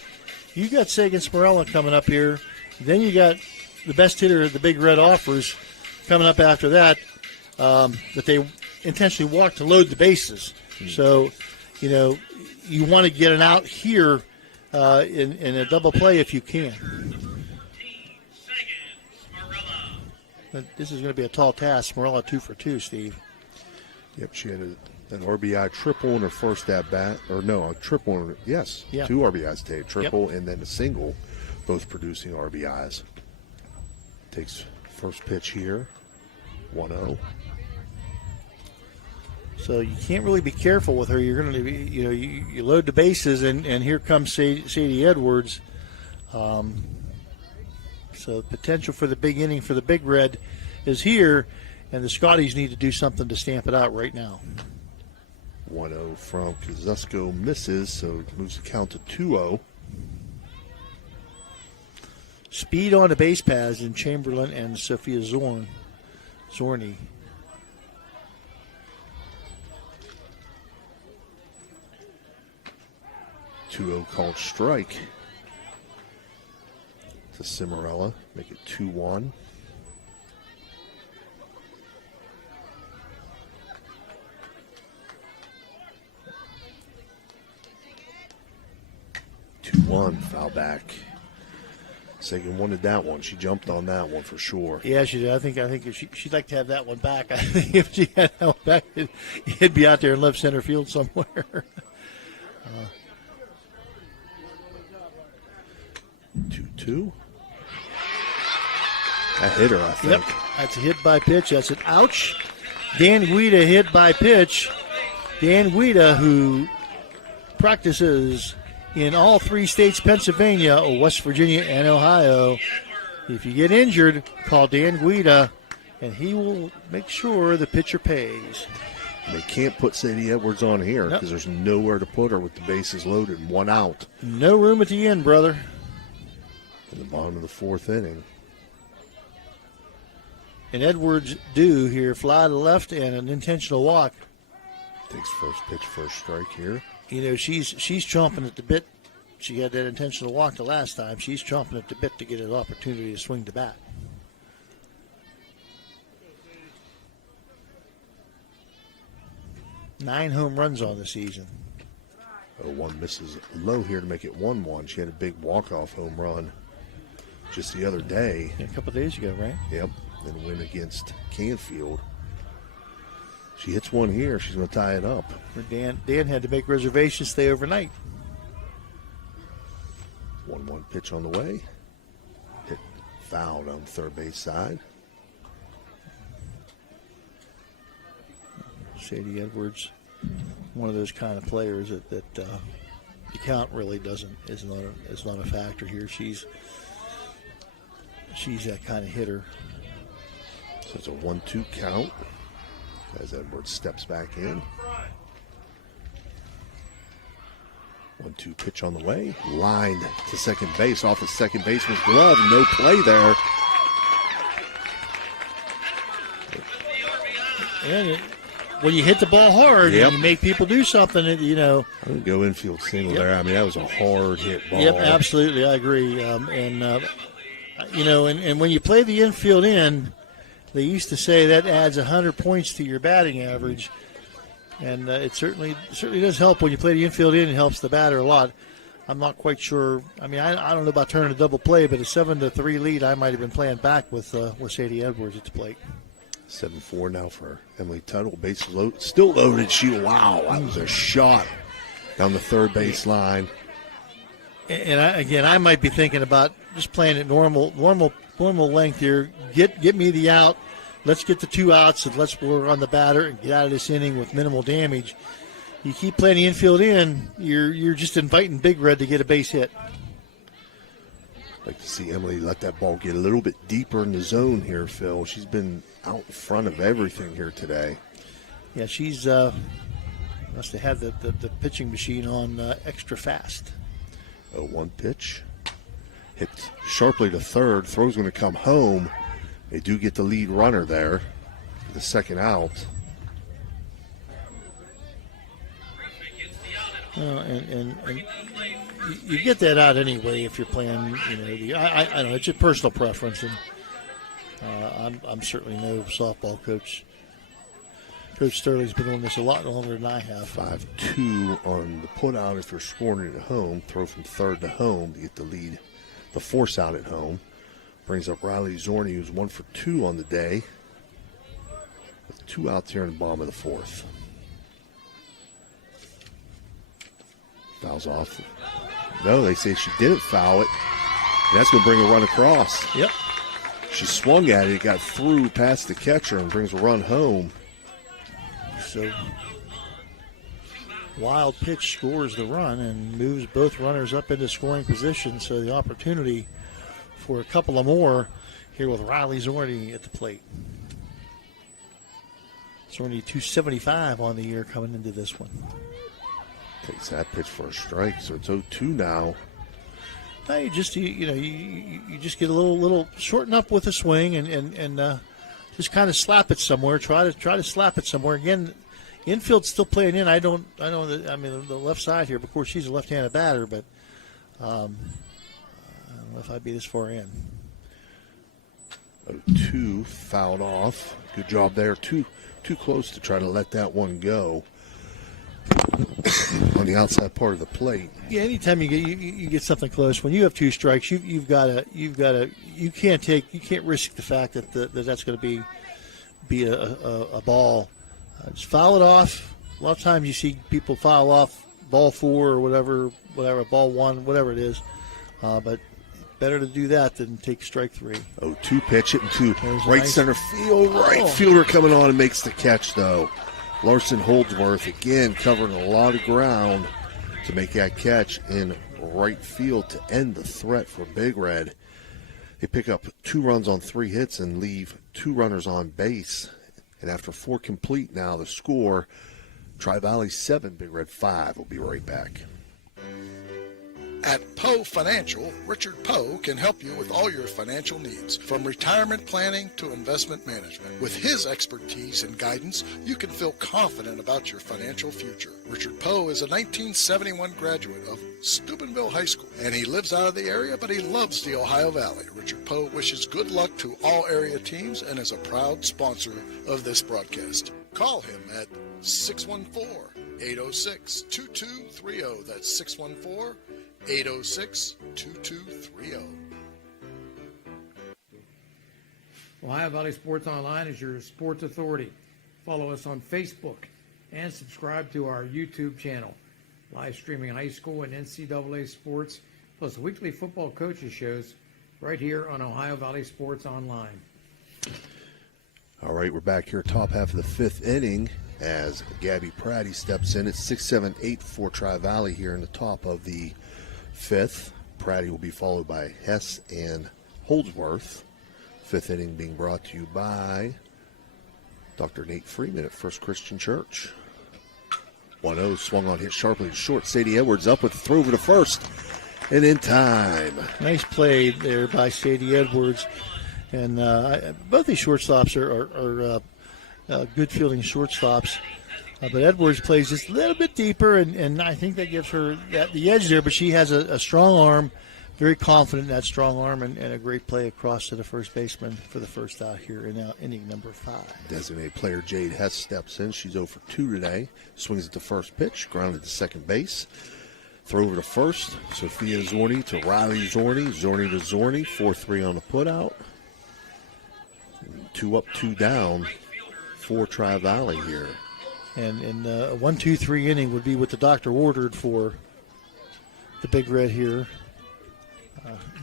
you got Sagan Spirella coming up here. Then you got the best hitter the Big Red offers coming up after that. That they intentionally walk to load the bases. So, you know, you want to get an out here in a double play if you can. But this is going to be a tall task. Morella 2 for 2, Steve. Yep, she had an RBI triple in her first at-bat. Or no, a triple. Yes, yeah. 2 RBIs today. Triple and then a single, both producing RBIs. Takes first pitch here, 1-0. So you can't really be careful with her. You're going to be, you know, you load the bases, and here comes Sadie Edwards. So potential for the big inning for the Big Red is here, and the Scotties need to do something to stamp it out right now. 1-0 from Kazusko misses, so it moves the count to 2-0. Speed on the base paths in Chamberlain and Sophia Zorni. Called strike to Cimarella, make it 2-1. Foul back. Sagan wanted that one. She jumped on that one for sure. Yeah, she did. I think she'd like to have that one back. I think if she had that one back, it'd be out there in left center field somewhere. 2-2. A hitter, I think. Yep, that's a hit by pitch. That's an ouch. Dan Guida hit by pitch. Dan Guida, who practices in all 3 states, Pennsylvania, West Virginia, and Ohio. If you get injured, call Dan Guida, and he will make sure the pitcher pays. They can't put Sadie Edwards on here because there's nowhere to put her with the bases loaded and 1 out. No room at the end, brother. In the bottom of the 4th inning. And Edwards do here, fly to left and an intentional walk. Takes first pitch, first strike here. You know, she's chomping at the bit. She had that intentional walk the last time. She's chomping at the bit to get an opportunity to swing the bat. Nine home runs on the season. 0-1 misses low here to make it 1-1. She had a big walk-off home run just the other day. Yeah, a couple of days ago, right? Yep, and win against Canfield. She hits one here, she's going to tie it up. Dan had to make reservations, stay overnight. 1-1 pitch on the way. Hit fouled on the third base side. Sadie Edwards, one of those kind of players that the count really is not a factor here. She's that kind of hitter. So it's a 1-2 count as Edwards steps back in. 1-2 pitch on the way. Lined to second base off the second baseman's glove. No play there. And when you hit the ball hard, and you make people do something, I didn't go infield single there. I mean, that was a hard hit ball. Yep, absolutely. I agree. And when you play the infield in, they used to say that adds 100 points to your batting average. And it certainly does help when you play the infield in. It helps the batter a lot. I'm not quite sure. I mean, I don't know about turning a double play, but a 7-3 lead, I might have been playing back with Sadie Edwards at the plate. 7-4 now for Emily Tuttle. Bases still loaded. Wow, that was a shot down the third base line. And I might be thinking about just playing at normal length here. Get me the out. Let's get the 2 outs and let's work on the batter and get out of this inning with minimal damage. You keep playing the infield in, you're just inviting Big Red to get a base hit. Like to see Emily let that ball get a little bit deeper in the zone here, Phil. She's been out in front of everything here today. Yeah, she's must have had the pitching machine on extra fast. 0-1 pitch. Hit sharply to third. Throw's going to come home. They do get the lead runner there for the second out. And you get that out anyway if you're playing. I don't know. It's a personal preference, and I'm certainly no softball coach. Coach Sterling's been on this a lot longer than I have. 5-2 on the put out if you're scoring it at home. Throw from third to home to get the lead, the force out at home. Brings up Riley Zorni, who's 1 for 2 on the day, with 2 outs here in the bottom of the fourth. Fouls off. No, they say she didn't foul it. And that's going to bring a run across. Yep. She swung at it. It got through past the catcher and brings a run home. So, wild pitch scores the run and moves both runners up into scoring position. So the opportunity for a couple of more here with Riley Zorni at the plate. Zorni 275 on the year coming into this one. Takes that pitch for a strike, so it's 0-2 now. No, you just get a little shorten up with a swing and just kind of slap it somewhere. Try to slap it somewhere. Again, infield's still playing in. I mean the left side here. Of course, she's a left-handed batter, but I don't know if I'd be this far in. 0-2 fouled off. Good job there. Too close to try to let that one go. On the outside part of the plate. Yeah, anytime you get something close, when you have 2 strikes, you can't risk the fact that that's going to be a ball. Just foul it off. A lot of times you see people foul off ball 4 or whatever, ball 1, whatever it is. But better to do that than take strike 3. 0-2 pitch it into right center field. Right fielder coming on and makes the catch though. Larson Holdsworth again covering a lot of ground to make that catch in right field to end the threat for Big Red. They pick up 2 runs on 3 hits and leave 2 runners on base. And after 4 complete now, the score, Tri-Valley 7, Big Red 5. We'll be right back. At Poe Financial, Richard Poe can help you with all your financial needs, from retirement planning to investment management. With his expertise and guidance, you can feel confident about your financial future. Richard Poe is a 1971 graduate of Steubenville High School, and he lives out of the area, but he loves the Ohio Valley. Richard Poe wishes good luck to all area teams and is a proud sponsor of this broadcast. Call him at 614-806-2230. That's 614-806-2230. Ohio Valley Sports Online is your sports authority. Follow us on Facebook and subscribe to our YouTube channel. Live streaming high school and NCAA sports, plus weekly football coaches shows right here on Ohio Valley Sports Online. All right, we're back here, top half of the fifth inning, as Gabby Pratty steps in. It's 6-7-8 for Tri-Valley here in the top of the fifth. Pratty will be followed by Hess and Holdsworth. Fifth inning being brought to you by Dr. Nate Freeman at First Christian Church. 1-0 swung on, hit sharply to short. Sadie Edwards up with the throw over to first. And in time. Nice play there by Sadie Edwards. And both these shortstops are good fielding shortstops. But Edwards plays just a little bit deeper, and I think that gives her the edge there. But she has a strong arm, very confident in that strong arm, and a great play across to the first baseman for the first out here in inning number 5. Designated player Jade Hess steps in. She's 0 for 2 today. Swings at the first pitch, grounded to second base. Throw over to first. Sophia Zorni to Riley Zorni. Zorni to Zorni. 4-3 on the putout. 2 up, 2 down for Tri-Valley here. And a 1-2-3 inning would be what the doctor ordered for the Big Red here.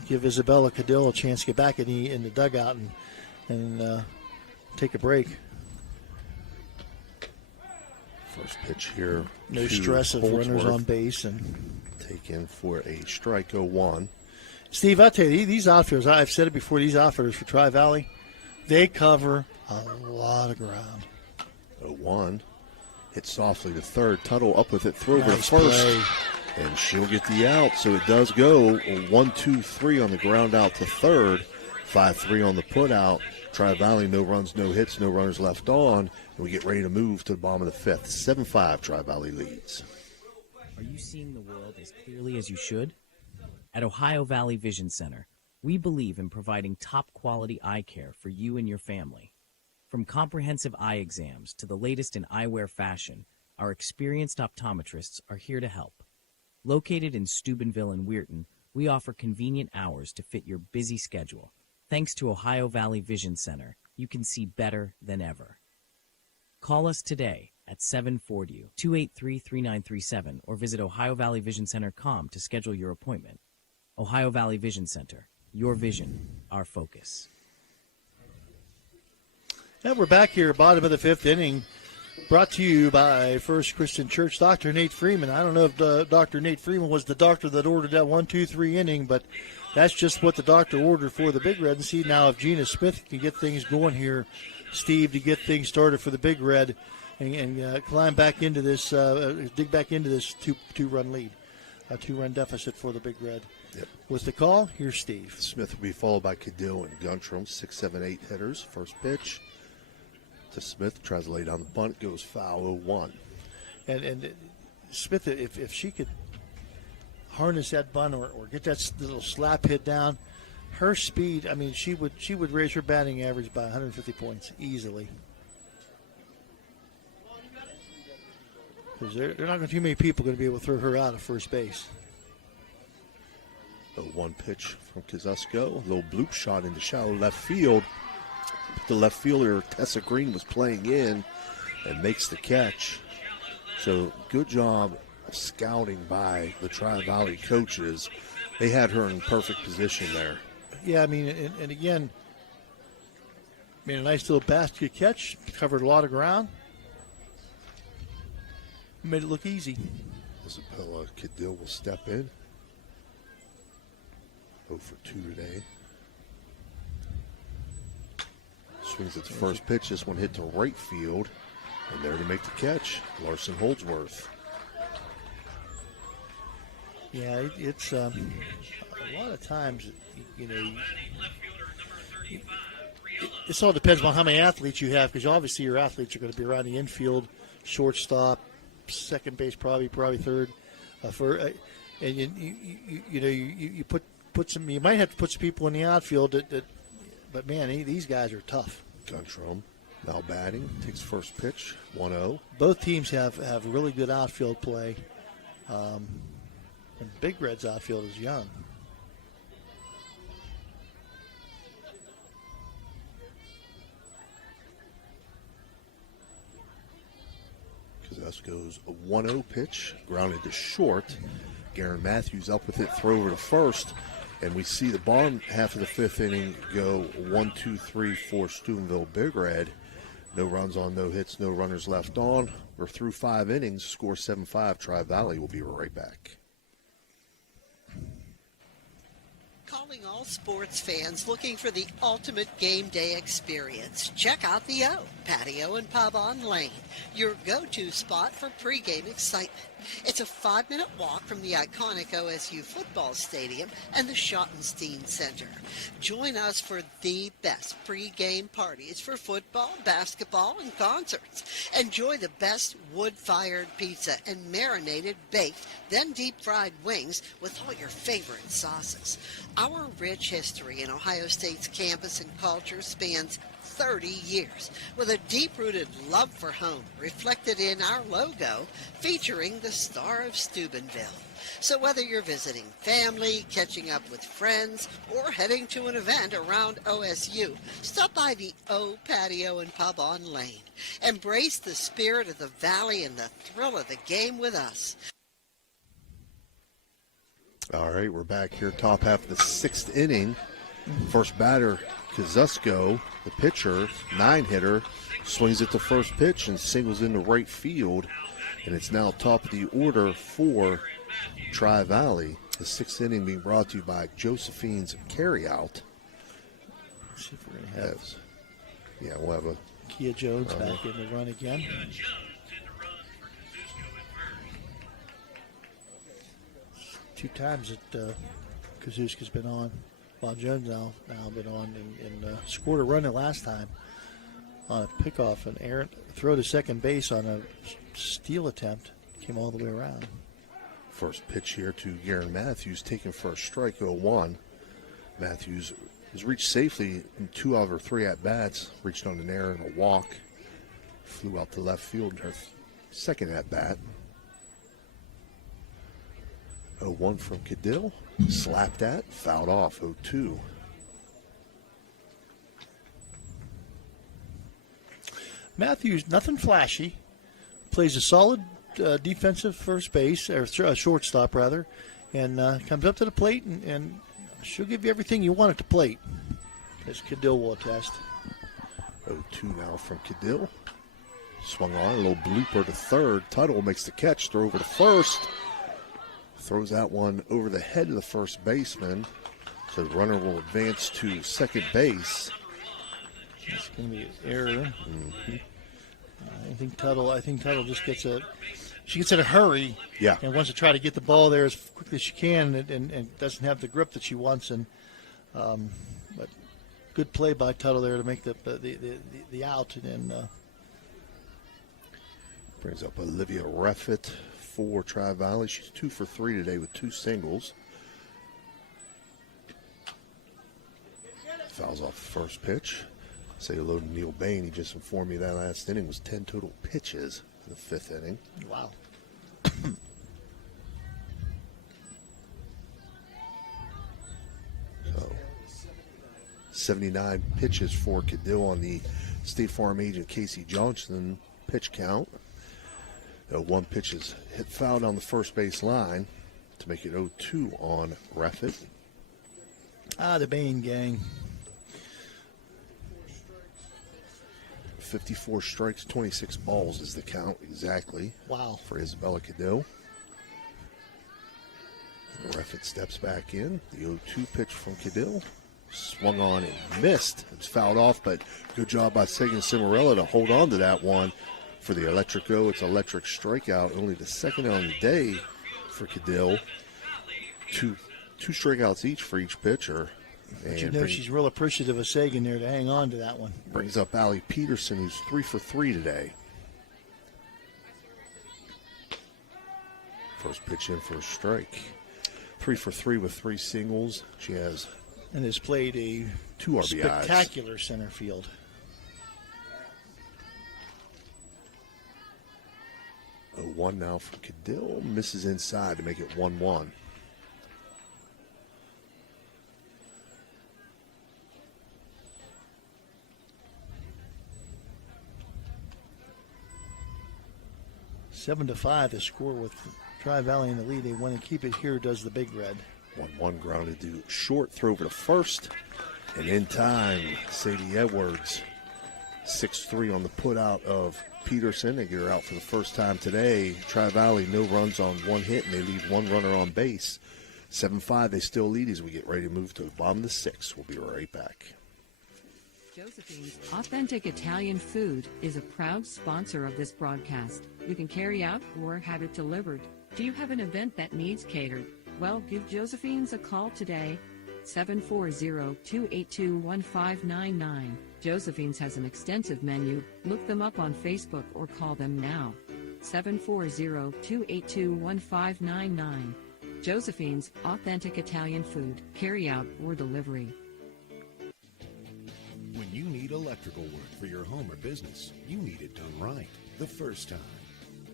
Give Isabella Cadill a chance to get back in the dugout and take a break. First pitch here. No stress of runners on base. And taken for a strike, 0-1. Steve, I'll tell you, these outfielders, I've said it before, these outfielders for Tri-Valley, they cover a lot of ground. 0-1. Hit softly to third. Tuttle up with it. Throw over to first. Play. And she'll get the out. So it does go 1-2-3 on the ground out to third. 5-3 on the put out. Tri-Valley, no runs, no hits, no runners left on. And we get ready to move to the bottom of the fifth. 7-5 Tri-Valley leads. Are you seeing the world as clearly as you should? At Ohio Valley Vision Center, we believe in providing top-quality eye care for you and your family. From comprehensive eye exams to the latest in eyewear fashion, our experienced optometrists are here to help. Located in Steubenville and Weirton, we offer convenient hours to fit your busy schedule. Thanks to Ohio Valley Vision Center, you can see better than ever. Call us today at 740-283-3937 or visit OhioValleyVisionCenter.com to schedule your appointment. Ohio Valley Vision Center. Your vision, our focus. And we're back here, bottom of the fifth inning, brought to you by First Christian Church. Dr. Nate Freeman. I don't know if Dr. Nate Freeman was the doctor that ordered that 1-2-3 inning, but that's just what the doctor ordered for the Big Red. And see now if Gina Smith can get things going here, Steve, to get things started for the Big Red and climb back into this, dig back into this two-run lead, a 2-run deficit for the Big Red. Yep. Was the call? Here's Steve. Smith will be followed by Cadill and Guntram, 6, 7, 8 hitters. First pitch to Smith, tries to lay down the bunt, goes foul, 0-1. And Smith, if she could harness that bunt or get that little slap hit down, her speed, I mean, she would raise her batting average by 150 points easily. Because there are not going to be too many people going to be able to throw her out of first base. 0-1 pitch from Kazusko. A little bloop shot into shallow left field. The left fielder, Tessa Green, was playing in and makes the catch. So good job of scouting by the Tri-Valley coaches. They had her in perfect position there. Yeah, I mean, and again, I mean, a nice little basket catch. Covered a lot of ground. Made it look easy. Isabella Cadill will step in. 0 for 2 today. Swings at the first pitch. This one hit to right field. And there to make the catch, Larson Holdsworth. Yeah, it's a lot of times, you know, this all depends on how many athletes you have, because obviously your athletes are going to be around the infield, shortstop, second base, probably third. And you put some. You might have to put some people in the outfield but man, these guys are tough. Guntram now batting, takes first pitch, 1-0. Both teams have really good outfield play. And Big Red's outfield is young. Toss goes a 1-0 pitch, grounded to short. Garen Matthews up with it, throw over to first. And we see the bottom half of the fifth inning go 1-2-3 for Steubenville Big Red. No runs on, no hits, no runners left on. We're through 5 innings, score 7-5. Tri-Valley will be right back. Calling all sports fans looking for the ultimate game day experience. Check out the O, Patio and Pub on Lane, your go-to spot for pregame excitement. It's a 5-minute walk from the iconic OSU football stadium and the Schottenstein Center. Join us for the best pregame parties for football, basketball, and concerts. Enjoy the best wood-fired pizza and marinated, baked, then deep-fried wings with all your favorite sauces. Our rich history in Ohio State's campus and culture spans 30 years, with a deep-rooted love for home reflected in our logo featuring the Star of Steubenville. So whether you're visiting family, catching up with friends, or heading to an event around OSU, stop by the O Patio and Pub on Lane. Embrace the spirit of the Valley and the thrill of the game with us. All right, we're back here, top half of the 6th inning. First batter, Kazusko, the pitcher, 9-hitter, swings at the first pitch and singles into right field. And it's now top of the order for Tri-Valley. The 6th inning being brought to you by Josephine's Carryout. Let's see if we're going to have. Yeah, we'll have a Kia Jones back in the run again. Two times that Kazuska's been on. Bob Jones now been on and scored a run the last time on a pickoff, an errant throw to second base on a steal attempt. Came all the way around. First pitch here to Garen Matthews, taken for a strike, 0-1. Matthews was reached safely in 2 out of her 3 at-bats, reached on an error and a walk. Flew out to left field in her second at-bat. 0-1 from Cadill. Slapped at, fouled off, 0-2. Matthews, nothing flashy. Plays a solid defensive first base, or shortstop rather, and comes up to the plate, and she'll give you everything you want at the plate, as Cadill will attest. 0-2 now from Cadill. Swung on, a little blooper to third. Tuttle makes the catch, throw over to first. Throws that one over the head of the first baseman. So the runner will advance to second base. It's going to be an error. Mm-hmm. I think Tuttle just gets she gets in a hurry. Yeah. And wants to try to get the ball there as quickly as she can, and doesn't have the grip that she wants. And but good play by Tuttle there to make the out, and then brings up Olivia Reffitt for Tri-Valley. She's 2 for 3 today with 2 singles. Fouls off the first pitch. Say hello to Neil Bain. He just informed me that last inning was 10 total pitches in the 5th inning. Wow. So 79 pitches for Cadill on the State Farm agent Casey Johnson pitch count. 1 pitch is hit fouled on the first base line to make it 0-2 on Reffitt. The Bain gang. 54 strikes, 26 balls is the count exactly. Wow. For Isabella Cadill. Reffitt steps back in. The 0-2 pitch from Cadill. Swung on and missed. It's fouled off, but good job by Sagan Cimarella to hold on to that one. For the electric O, it's electric strikeout. Only the second on the day for Cadill. Two strikeouts each for each pitcher. But you know she's real appreciative of Sagan there to hang on to that one. Brings up Allie Peterson, who's 3 for 3 today. First pitch in for a strike. 3 for 3 with 3 singles. She has and has played a 2 RBIs. Spectacular center field. A 1 now from Cadill. Misses inside to make it 1-1. 7-5 the score with Tri-Valley in the lead. They want to keep it here, does the Big Red. 1-1 grounded to short, throw over to first. And in time, Sadie Edwards, 6-3 on the put out of Peterson. They get her out for the first time today. Tri-Valley, no runs on one hit, and they leave one runner on base. 7-5, they still lead as we get ready to move to the bottom of the sixth. We'll be right back. Josephine's Authentic Italian Food is a proud sponsor of this broadcast. You can carry out or have it delivered. Do you have an event that needs catered? Well, give Josephine's a call today, 740-282-1599. Josephine's has an extensive menu. Look them up on Facebook or call them now, 740-282-1599. Josephine's Authentic Italian Food, carry out or delivery. When you need electrical work for your home or business, you need it done right the first time.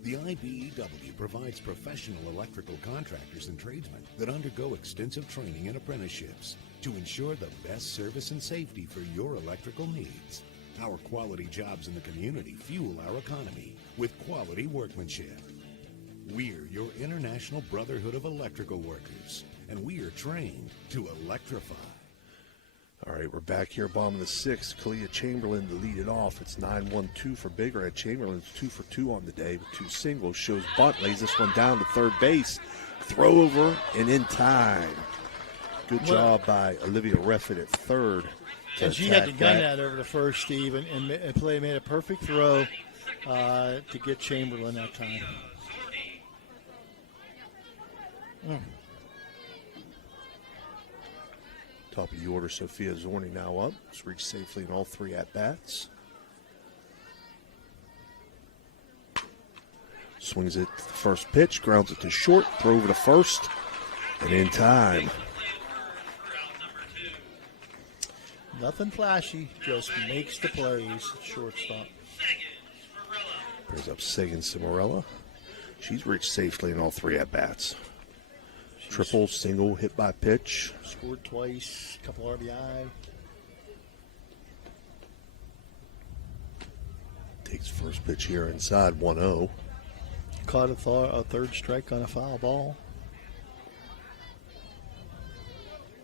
The IBEW provides professional electrical contractors and tradesmen that undergo extensive training and apprenticeships to ensure the best service and safety for your electrical needs. Our quality jobs in the community fuel our economy with quality workmanship. We're your International Brotherhood of Electrical Workers, and we are trained to electrify. All right, we're back here, bottom of the sixth. Kalia Chamberlain to lead it off. It's 9-1-2 for Big Red. Chamberlain's 2 for 2 on the day with 2 singles. Shows bunt, lays this one down to third base. Throw over and in time. Good job by Olivia Reffett at third. And she had to gun that over to first, Steve, and made a perfect throw to get Chamberlain that time. Top of the order, Sophia Zorni now up. It's reached safely in all 3 at-bats. Swings it to the first pitch, grounds it to short, throw over to first, and in time. Nothing flashy, just makes the plays at shortstop. Brings up Sagan Cimarella. She's reached safely in all 3 at-bats. Triple, single, hit by pitch. Scored twice, couple RBI. Takes first pitch here inside 1-0. Caught a third strike on a foul ball.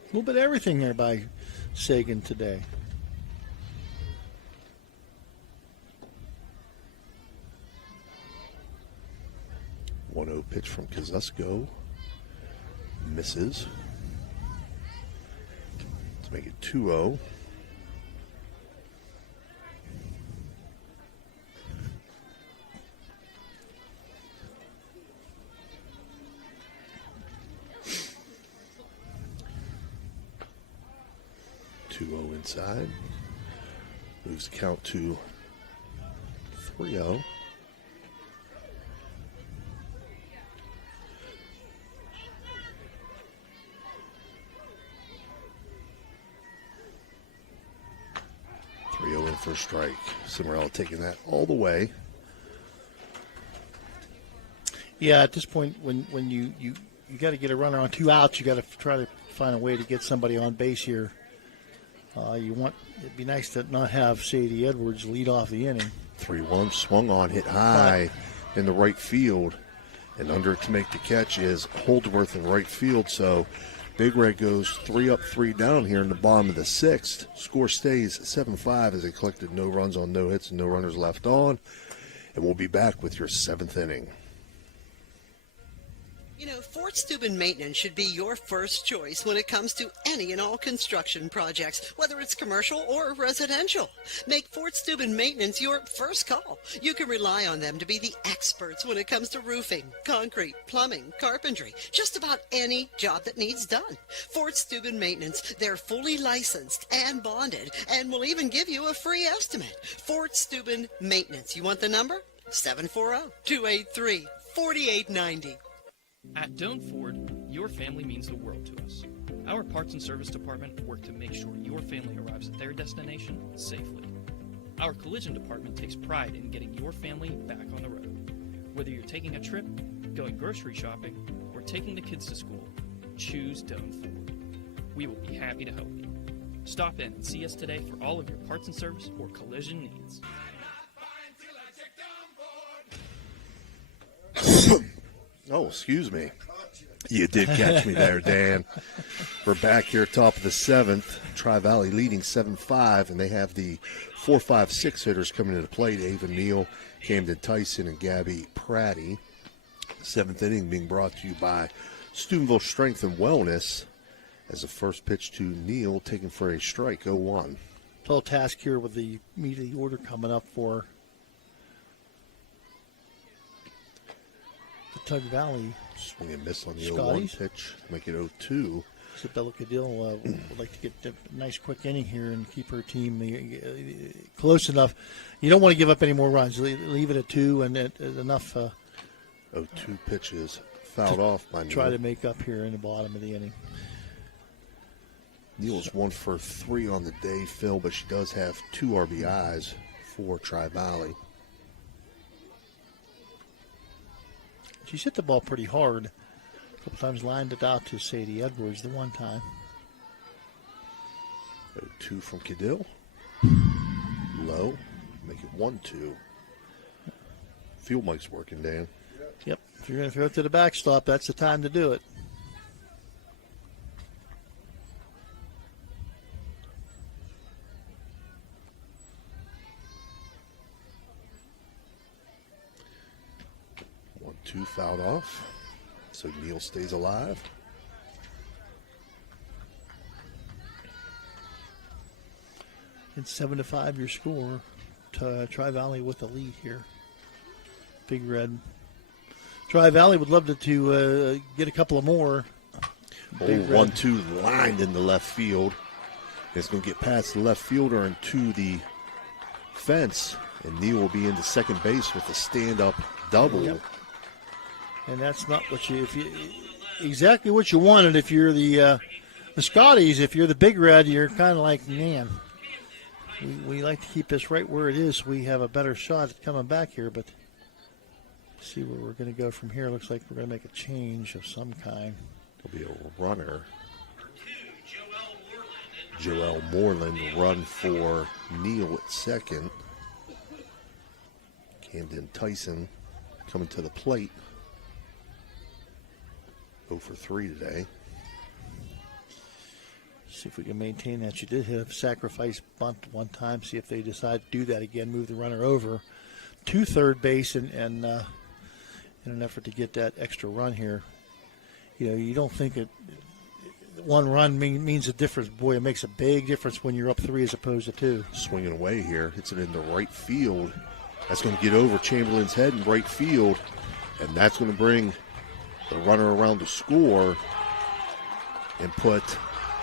A little bit of everything there by Sagan today. .1-0 pitch from Kazusko. Misses. Let's make it 2-0. Inside. Moves the count to 3-0. In for a strike. Cimarella taking that all the way. Yeah, at this point, when you got to get a runner on 2 outs, you got to try to find a way to get somebody on base here. It'd be nice to not have Sadie Edwards lead off the inning. 3-1, swung on, hit high in the right field, and under to make the catch is Holdsworth in right field. So Big Red goes 3 up, 3 down here in the bottom of the sixth. Score stays 7-5 as they collected no runs on no hits and no runners left on. And we'll be back with your 7th inning. You know, Fort Steuben Maintenance should be your first choice when it comes to any and all construction projects, whether it's commercial or residential. Make Fort Steuben Maintenance your first call. You can rely on them to be the experts when it comes to roofing, concrete, plumbing, carpentry, just about any job that needs done. Fort Steuben Maintenance, they're fully licensed and bonded and will even give you a free estimate. Fort Steuben Maintenance. You want the number? 740-283-4890. At Doan Ford, your family means the world to us. Our parts and service department work to make sure your family arrives at their destination safely. Our collision department takes pride in getting your family back on the road. Whether you're taking a trip, going grocery shopping, or taking the kids to school, choose Doan Ford. We will be happy to help you. Stop in and see us today for all of your parts and service or collision needs. Oh, excuse me. You did catch me there, Dan. We're back here, top of the 7th. Tri-Valley leading 7-5, and they have the 4, 5, 6 hitters coming into play. Ava Neal, Camden Tyson, and Gabby Pratty. 7th inning being brought to you by Steubenville Strength and Wellness. As the first pitch to Neal, taken for a strike, 0-1. Tall task here with the meat of the order coming up for the Tug Valley. Swing and miss on the Scotties. 0-1 pitch, make it 0-2. Isabella Cadil would like to get a nice quick inning here and keep her team close enough. You don't want to give up any more runs. Leave it at 2 and enough. 0-2 pitches fouled off by Neal. Try to make up here in the bottom of the inning. Neal's 1 for 3 on the day, Phil, but she does have 2 RBIs for Tri-Valley. She's hit the ball pretty hard. A couple times lined it out to Sadie Edwards the one time. 0-2 from Cadil. Low. Make it 1-2. Field mic's working, Dan. Yep. If you're going to throw it to the backstop, that's the time to do it. Two fouled off, so Neal stays alive. It's 7-5 your score. Tri-Valley with the lead here. Big Red. Tri-Valley would love to get a couple of more. 1-2 lined in the left field. It's going to get past the left fielder and to the fence, and Neal will be into second base with a stand-up double. Yep. And that's not what exactly what you wanted. If you're the Scotties, if you're the Big Red, you're kind of like, man, we like to keep this right where it is so we have a better shot at coming back here. But see where we're going to go from here. Looks like we're going to make a change of some kind. There'll be a runner. Joelle Moreland will run for Neal at second. Camden Tyson coming to the plate. 0 for 3 today. See if we can maintain that. She did hit a sacrifice bunt one time. See if they decide to do that again, move the runner over to third base and in an effort to get that extra run here. You know, you don't think one run means a difference. Boy, it makes a big difference when you're up 3 as opposed to 2. Swinging away here. Hits it into right field. That's going to get over Chamberlain's head in right field. And that's going to bring the runner around to score and put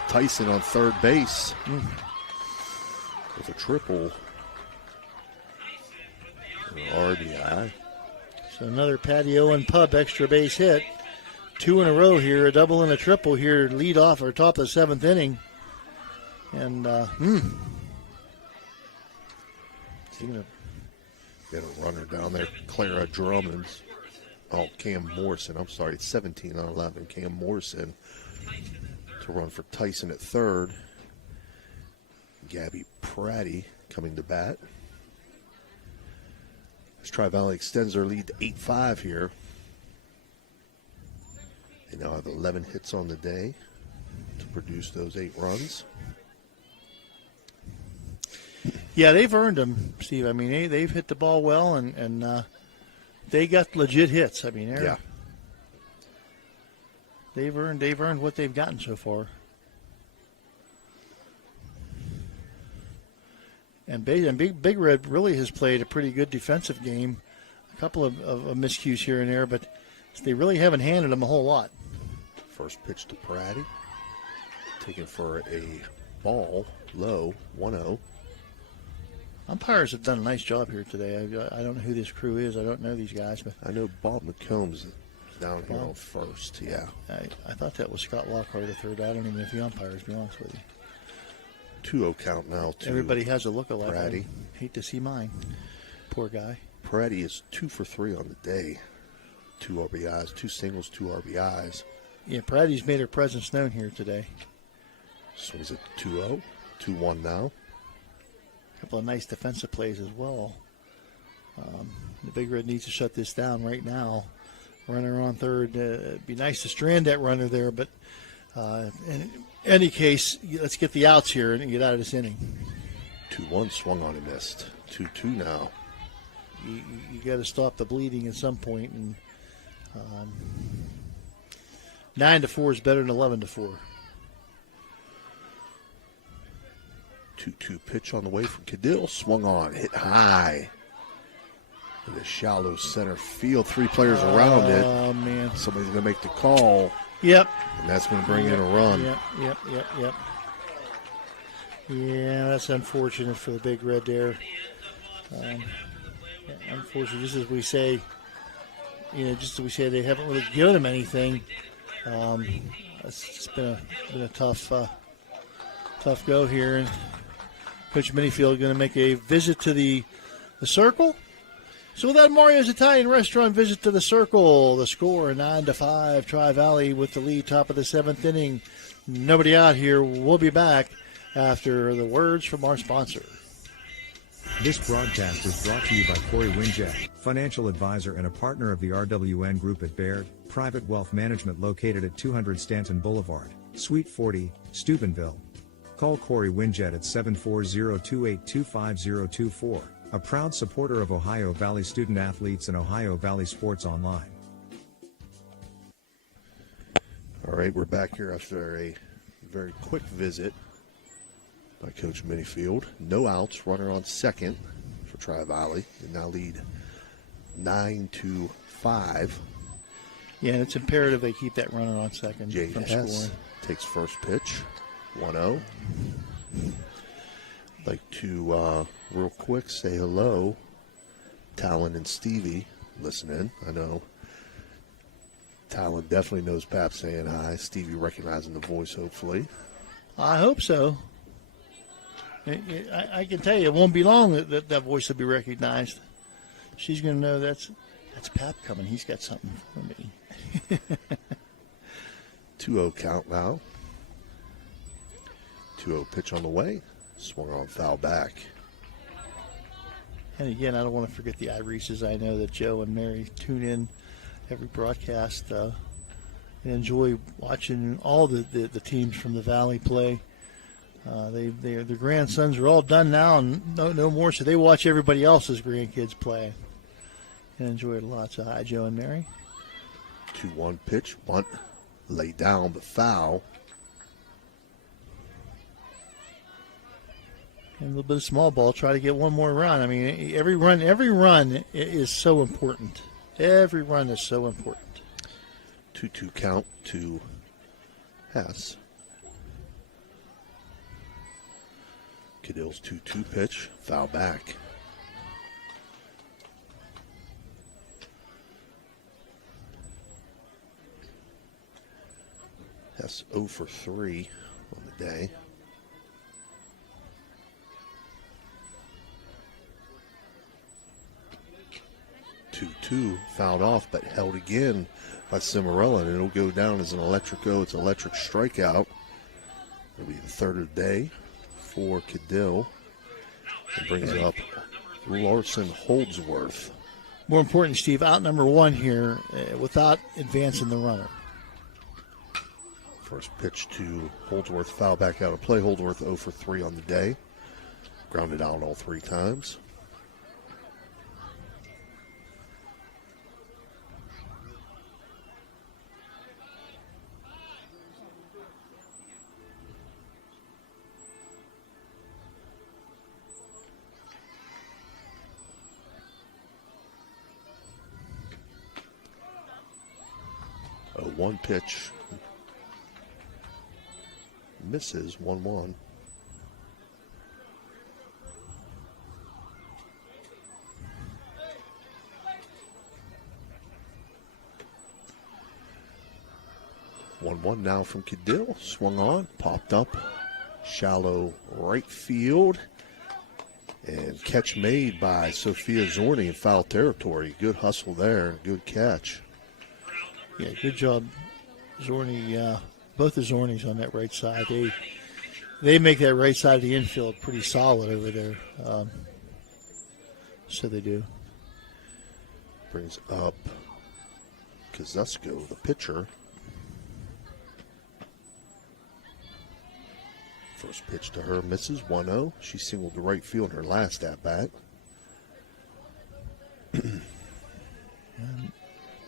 Tyson on third base with a triple. RBI. So another Patty Owen Pub extra base hit. 2 in a row here, a double and a triple here, lead off or top of the 7th inning. And Got a runner down there, Clara Drummond. Oh, Cam Morrison. I'm sorry, it's 17 on 11. Cam Morrison to run for Tyson at third. Gabby Pratty coming to bat. As Tri-Valley extends their lead to 8-5 here. They now have 11 hits on the day to produce those 8 runs. Yeah, they've earned them, Steve. I mean, they've hit the ball well, and they got legit hits. I mean, they've earned what they've gotten so far. And Big Red really has played a pretty good defensive game. A couple of miscues here and there, but they really haven't handed them a whole lot. First pitch to Pratty. Taken for a ball, low, 1-0. Umpires have done a nice job here today. I don't know who this crew is. I don't know these guys, but I know Bob McCombs down here on first. Yeah, I thought that was Scott Lockhart at third. I don't even know if he umpires, to be honest with you. 2-0 count now. Everybody has a look-alike. Pratty. I hate to see mine. Poor guy. Pratty is 2 for 3 on the day. 2 RBIs, 2 singles, 2 RBIs. Yeah, Pratty's made her presence known here today. Swings at 2-0, 2-1 now. A couple of nice defensive plays as well. The Big Red needs to shut this down right now. Runner on third. It'd be nice to strand that runner there, but in any case, let's get the outs here and get out of this inning. 2-1 swung on and missed. 2-2 now. You got to stop the bleeding at some point, and 9-4 is better than 11-4. 2-2 pitch on the way from Cadill. Swung on, hit high. In the shallow center field, 3 players around it. Oh, man. Somebody's going to make the call. Yep. And that's going to bring in a run. Yep. Yeah, that's unfortunate for the Big Red there. Unfortunately, just as we say, they haven't really given him anything. It's been a tough go here. And Coach Minifield going to make a visit to the circle. So with that, Mario's Italian Restaurant visit to the circle. The score 9-5. Tri-Valley with the lead, top of the 7th inning. Nobody out here. We'll be back after the words from our sponsor. This broadcast is brought to you by Corey Winjet, financial advisor and a partner of the RWN Group at Baird, private wealth management located at 200 Stanton Boulevard, Suite 40, Steubenville. Call Corey Winjet at 740-282-5024. A proud supporter of Ohio Valley student athletes and Ohio Valley Sports Online. All right, we're back here after a very quick visit by Coach Minifield. No outs, runner on second for Tri-Valley. They now lead 9-5. Yeah, and it's imperative they keep that runner on second. Jade from Hess scoring. takes first pitch, 1-0. Like to real quick say hello, Talon and Stevie listening. I know Talon definitely knows Pap saying hi. Stevie recognizing the voice, hopefully. I hope so. I can tell you, it won't be long that voice will be recognized. She's going to know that's Pap coming. He's got something for me. 2-0 count now. 2-0 pitch on the way. Swung on, foul back. And again, I don't want to forget the Irises. I know that Joe and Mary tune in every broadcast and enjoy watching all the teams from the Valley play. Their grandsons are all done now and no more, so they watch everybody else's grandkids play and enjoy it a lot. So hi, Joe and Mary. 2-1 pitch, bunt, laid down, but foul. And a little bit of small ball, try to get one more run. I mean, every run is so important. Every run is so important. 2-2 count to Hess. Cadill's 2-2 pitch, foul back. Hess 0 for 3 on the day. Two fouled off, but held again by Cimarella, and it'll go down as an electric strikeout. It'll be the third of the day for Cadill. It brings up Larson Holdsworth. More important, Steve, out number 1 here without advancing the runner. First pitch to Holdsworth, foul back out of play. Holdsworth 0 for 3 on the day. Grounded out all 3 times. One pitch misses, 1-1. One now from Cadill. Swung on, popped up, shallow right field, and catch made by Sophia Zorni in foul territory. Good hustle there, good catch. Yeah, good job, Zorni. Both the Zornis on that right side. They make that right side of the infield pretty solid over there. So they do. Brings up Kozusko, the pitcher. First pitch to her misses 1-0. She singled to right field in her last at-bat.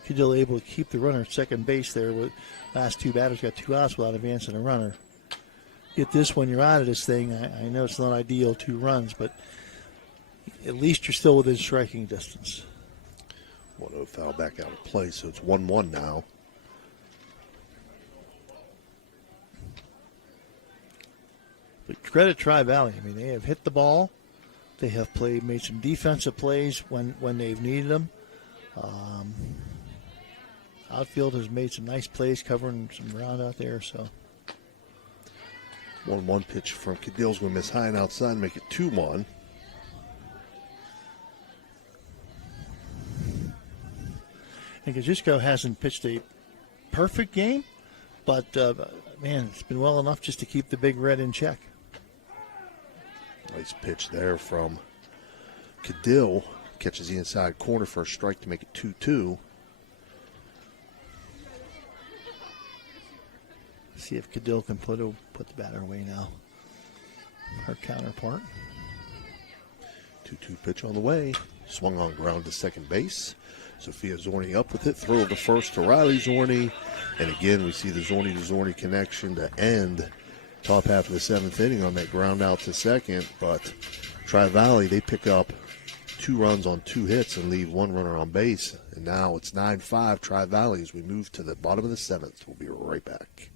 Cadillo able to keep the runner at second base there. With last two batters got 2 outs without advancing a runner. Get this when you're out of this thing. I know it's not ideal, 2 runs, but at least you're still within striking distance. 1-0 foul back out of play, so it's 1-1 now. But credit Tri-Valley. I mean, they have hit the ball. They have made some defensive plays when they've needed them. Outfield has made some nice plays covering some ground out there. So 1-1 pitch from Cadill's going to miss high and outside and make it 2-1. And Kozusko hasn't pitched a perfect game, but, man, it's been well enough just to keep the Big Red in check. Nice pitch there from Cadill. Catches the inside corner for a strike to make it 2-2. See if Cadill can put the batter away now. Her counterpart. 2-2 pitch on the way. Swung on ground to second base. Sophia Zorni up with it. Throw to first to Riley Zorni. And again, we see the Zorni to Zorni connection to end top half of the 7th inning on that ground out to second. But Tri-Valley, they pick up 2 runs on 2 hits and leave 1 runner on base. And now it's 9-5 Tri-Valley as we move to the bottom of the 7th. We'll be right back.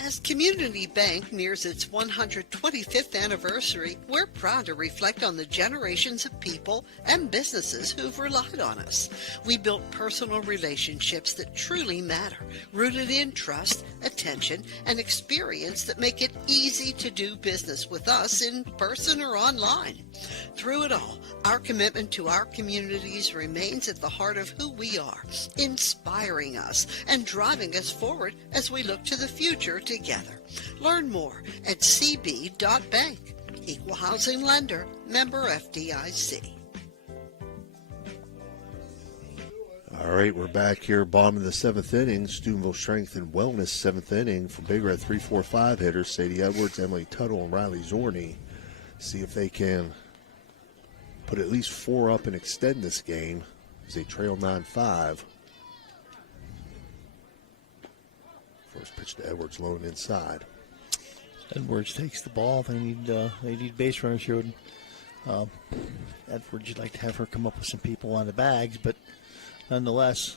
As Community Bank nears its 125th anniversary, we're proud to reflect on the generations of people and businesses who've relied on us. We built personal relationships that truly matter, rooted in trust, attention, and experience that make it easy to do business with us in person or online. Through it all, our commitment to our communities remains at the heart of who we are, inspiring us and driving us forward as we look to the future together. Learn more at cb.bank. Equal housing lender, member FDIC. All right, we're back here, bottom of the 7th inning. Steubenville Strength and Wellness 7th inning for Big Red 3-4-5 hitters Sadie Edwards, Emily Tuttle, and Riley Zorni. See if they can put at least 4 up and extend this game as they trail 9-5. First pitch to Edwards, low and inside. Edwards takes the ball. They need base runners here. Edwards, you'd like to have her come up with some people on the bags, but nonetheless,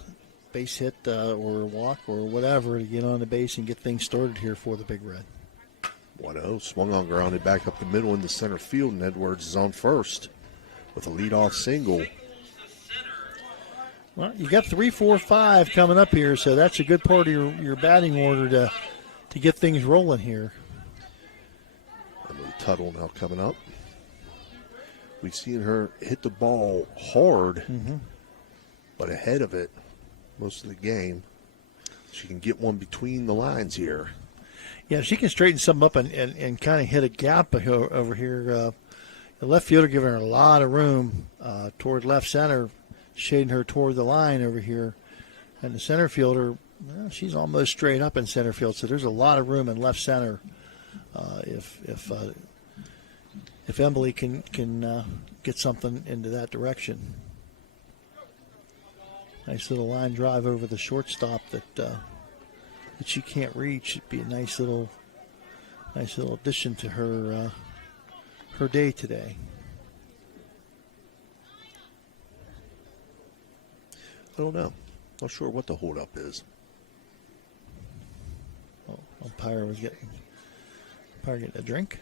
base hit or walk or whatever to get on the base and get things started here for the Big Red. 1-0, swung on, grounded back up the middle into center field, and Edwards is on first with a leadoff single. Well, you got 3, 4, 5 coming up here, so that's a good part of your batting order to get things rolling here. Emily Tuttle now coming up. We've seen her hit the ball hard, but ahead of it most of the game. She can get one between the lines here. Yeah, she can straighten something up and kind of hit a gap over here. The left fielder giving her a lot of room toward left center, shading her toward the line over here. And the center fielder, well, she's almost straight up in center field, so there's a lot of room in left center if Emily can get something into that direction. Nice little line drive over the shortstop that she can't reach. It'd be a nice little addition to her day today. I don't know. Not sure what the holdup is. Oh, umpire was getting a drink.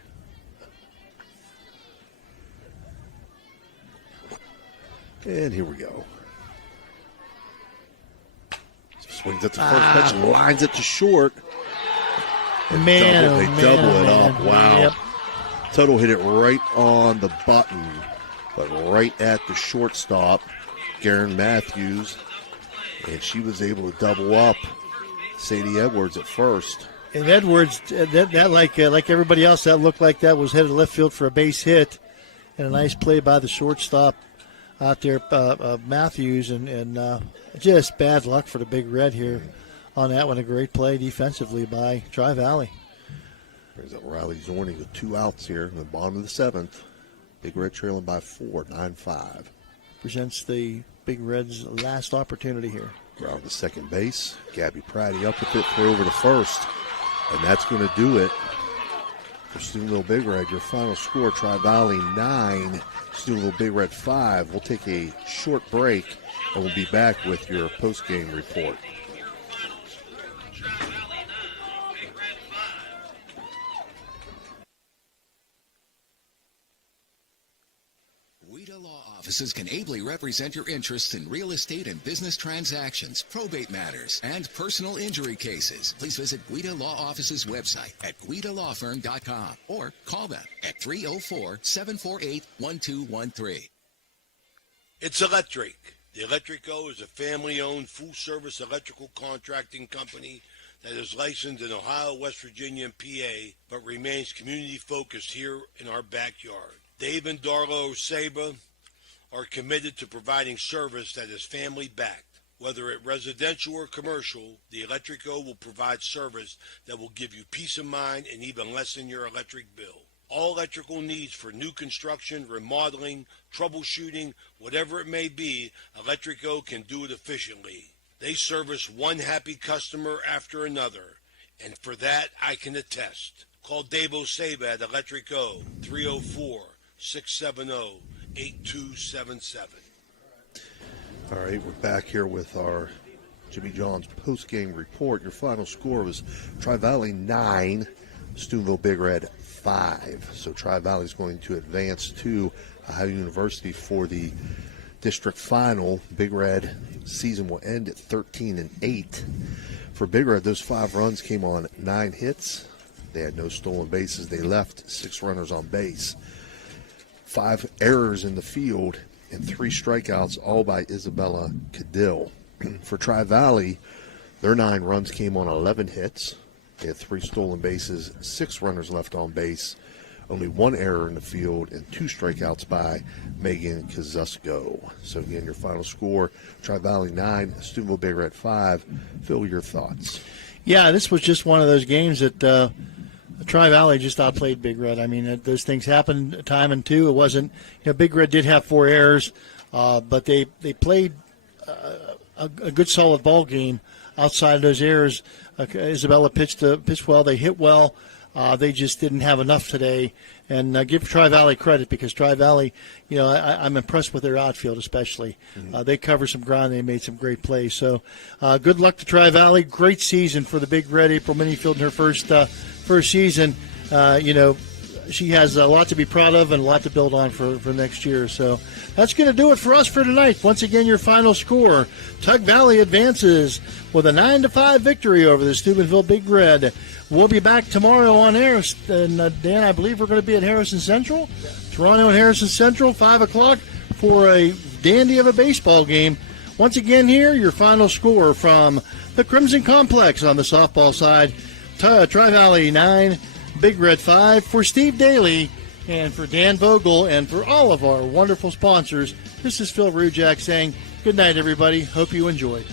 And here we go. Swings at the first pitch, lines it to short. And they double it up. Wow. Yep. Tuttle hit it right on the button, but right at the shortstop, Garen Matthews, and she was able to double up Sadie Edwards at first. And Edwards, that like everybody else, that looked like that was headed left field for a base hit, and a nice play by the shortstop out there, Matthews, and just bad luck for the Big Red here on that one. A great play defensively by Tri-Valley. Brings up Riley Zornig with 2 outs here in the bottom of the 7th. Big Red trailing by 4, 9-5. Presents the Big Red's last opportunity here. Around the second base. Gabby Pratty up with it, throw over to first. And that's going to do it for Steubenville Big Red. Your final score, Tri-Valley 9, Steubenville Big Red 5. We'll take a short break, and we'll be back with your post-game report. Offices can ably represent your interests in real estate and business transactions, probate matters, and personal injury cases. Please visit Guida Law Office's website at guidalawfirm.com or call them at 304-748-1213. It's electric. The Electrico is a family-owned, full-service electrical contracting company that is licensed in Ohio, West Virginia, and PA, but remains community-focused here in our backyard. Dave and Darla Oseba are committed to providing service that is family-backed. Whether it residential or commercial, the Electrico will provide service that will give you peace of mind and even lessen your electric bill. All electrical needs for new construction, remodeling, troubleshooting, whatever it may be, Electrico can do it efficiently. They service one happy customer after another, and for that I can attest. Call Dave Oseba at Electrico, 304-670-8277. All right, we're back here with our Jimmy John's post-game report. Your final score was Tri-Valley 9, Steubenville Big Red 5. So Tri-Valley is going to advance to Ohio University for the district final. Big Red season will end at 13-8. For Big Red, those 5 runs came on 9 hits. They had no stolen bases. They left 6 runners on base. 5 errors in the field and 3 strikeouts, all by Isabella Cadill. For Tri-Valley, their 9 runs came on 11 hits. They had 3 stolen bases, 6 runners left on base, only 1 error in the field, and 2 strikeouts by Megan Kazusko. So again, your final score, Tri-Valley 9, Steubenville Big Red 5. Phil, your thoughts? Yeah, this was just one of those games that Tri-Valley just outplayed Big Red. I mean, those things happen time and two. It wasn't, Big Red did have 4 errors, but they played a good solid ball game outside of those errors. Isabella pitched well. They hit well. They just didn't have enough today. And give Tri-Valley credit because Tri-Valley, I'm impressed with their outfield especially. Mm-hmm. They cover some ground. They made some great plays. So good luck to Tri-Valley. Great season for the Big Red. April Minifield in her first season. She has a lot to be proud of and a lot to build on for next year. So that's going to do it for us for tonight. Once again, your final score. Tug Valley advances with a 9-5 victory over the Steubenville Big Red. We'll be back tomorrow on air. And Dan, I believe we're going to be at Harrison Central. Yeah. Toronto and Harrison Central, 5 o'clock for a dandy of a baseball game. Once again here, your final score from the Crimson Complex on the softball side. Tri-Valley 9, Big Red 5. For Steve Daly and for Dan Vogel and for all of our wonderful sponsors, this is Phil Rujak saying good night, everybody. Hope you enjoyed.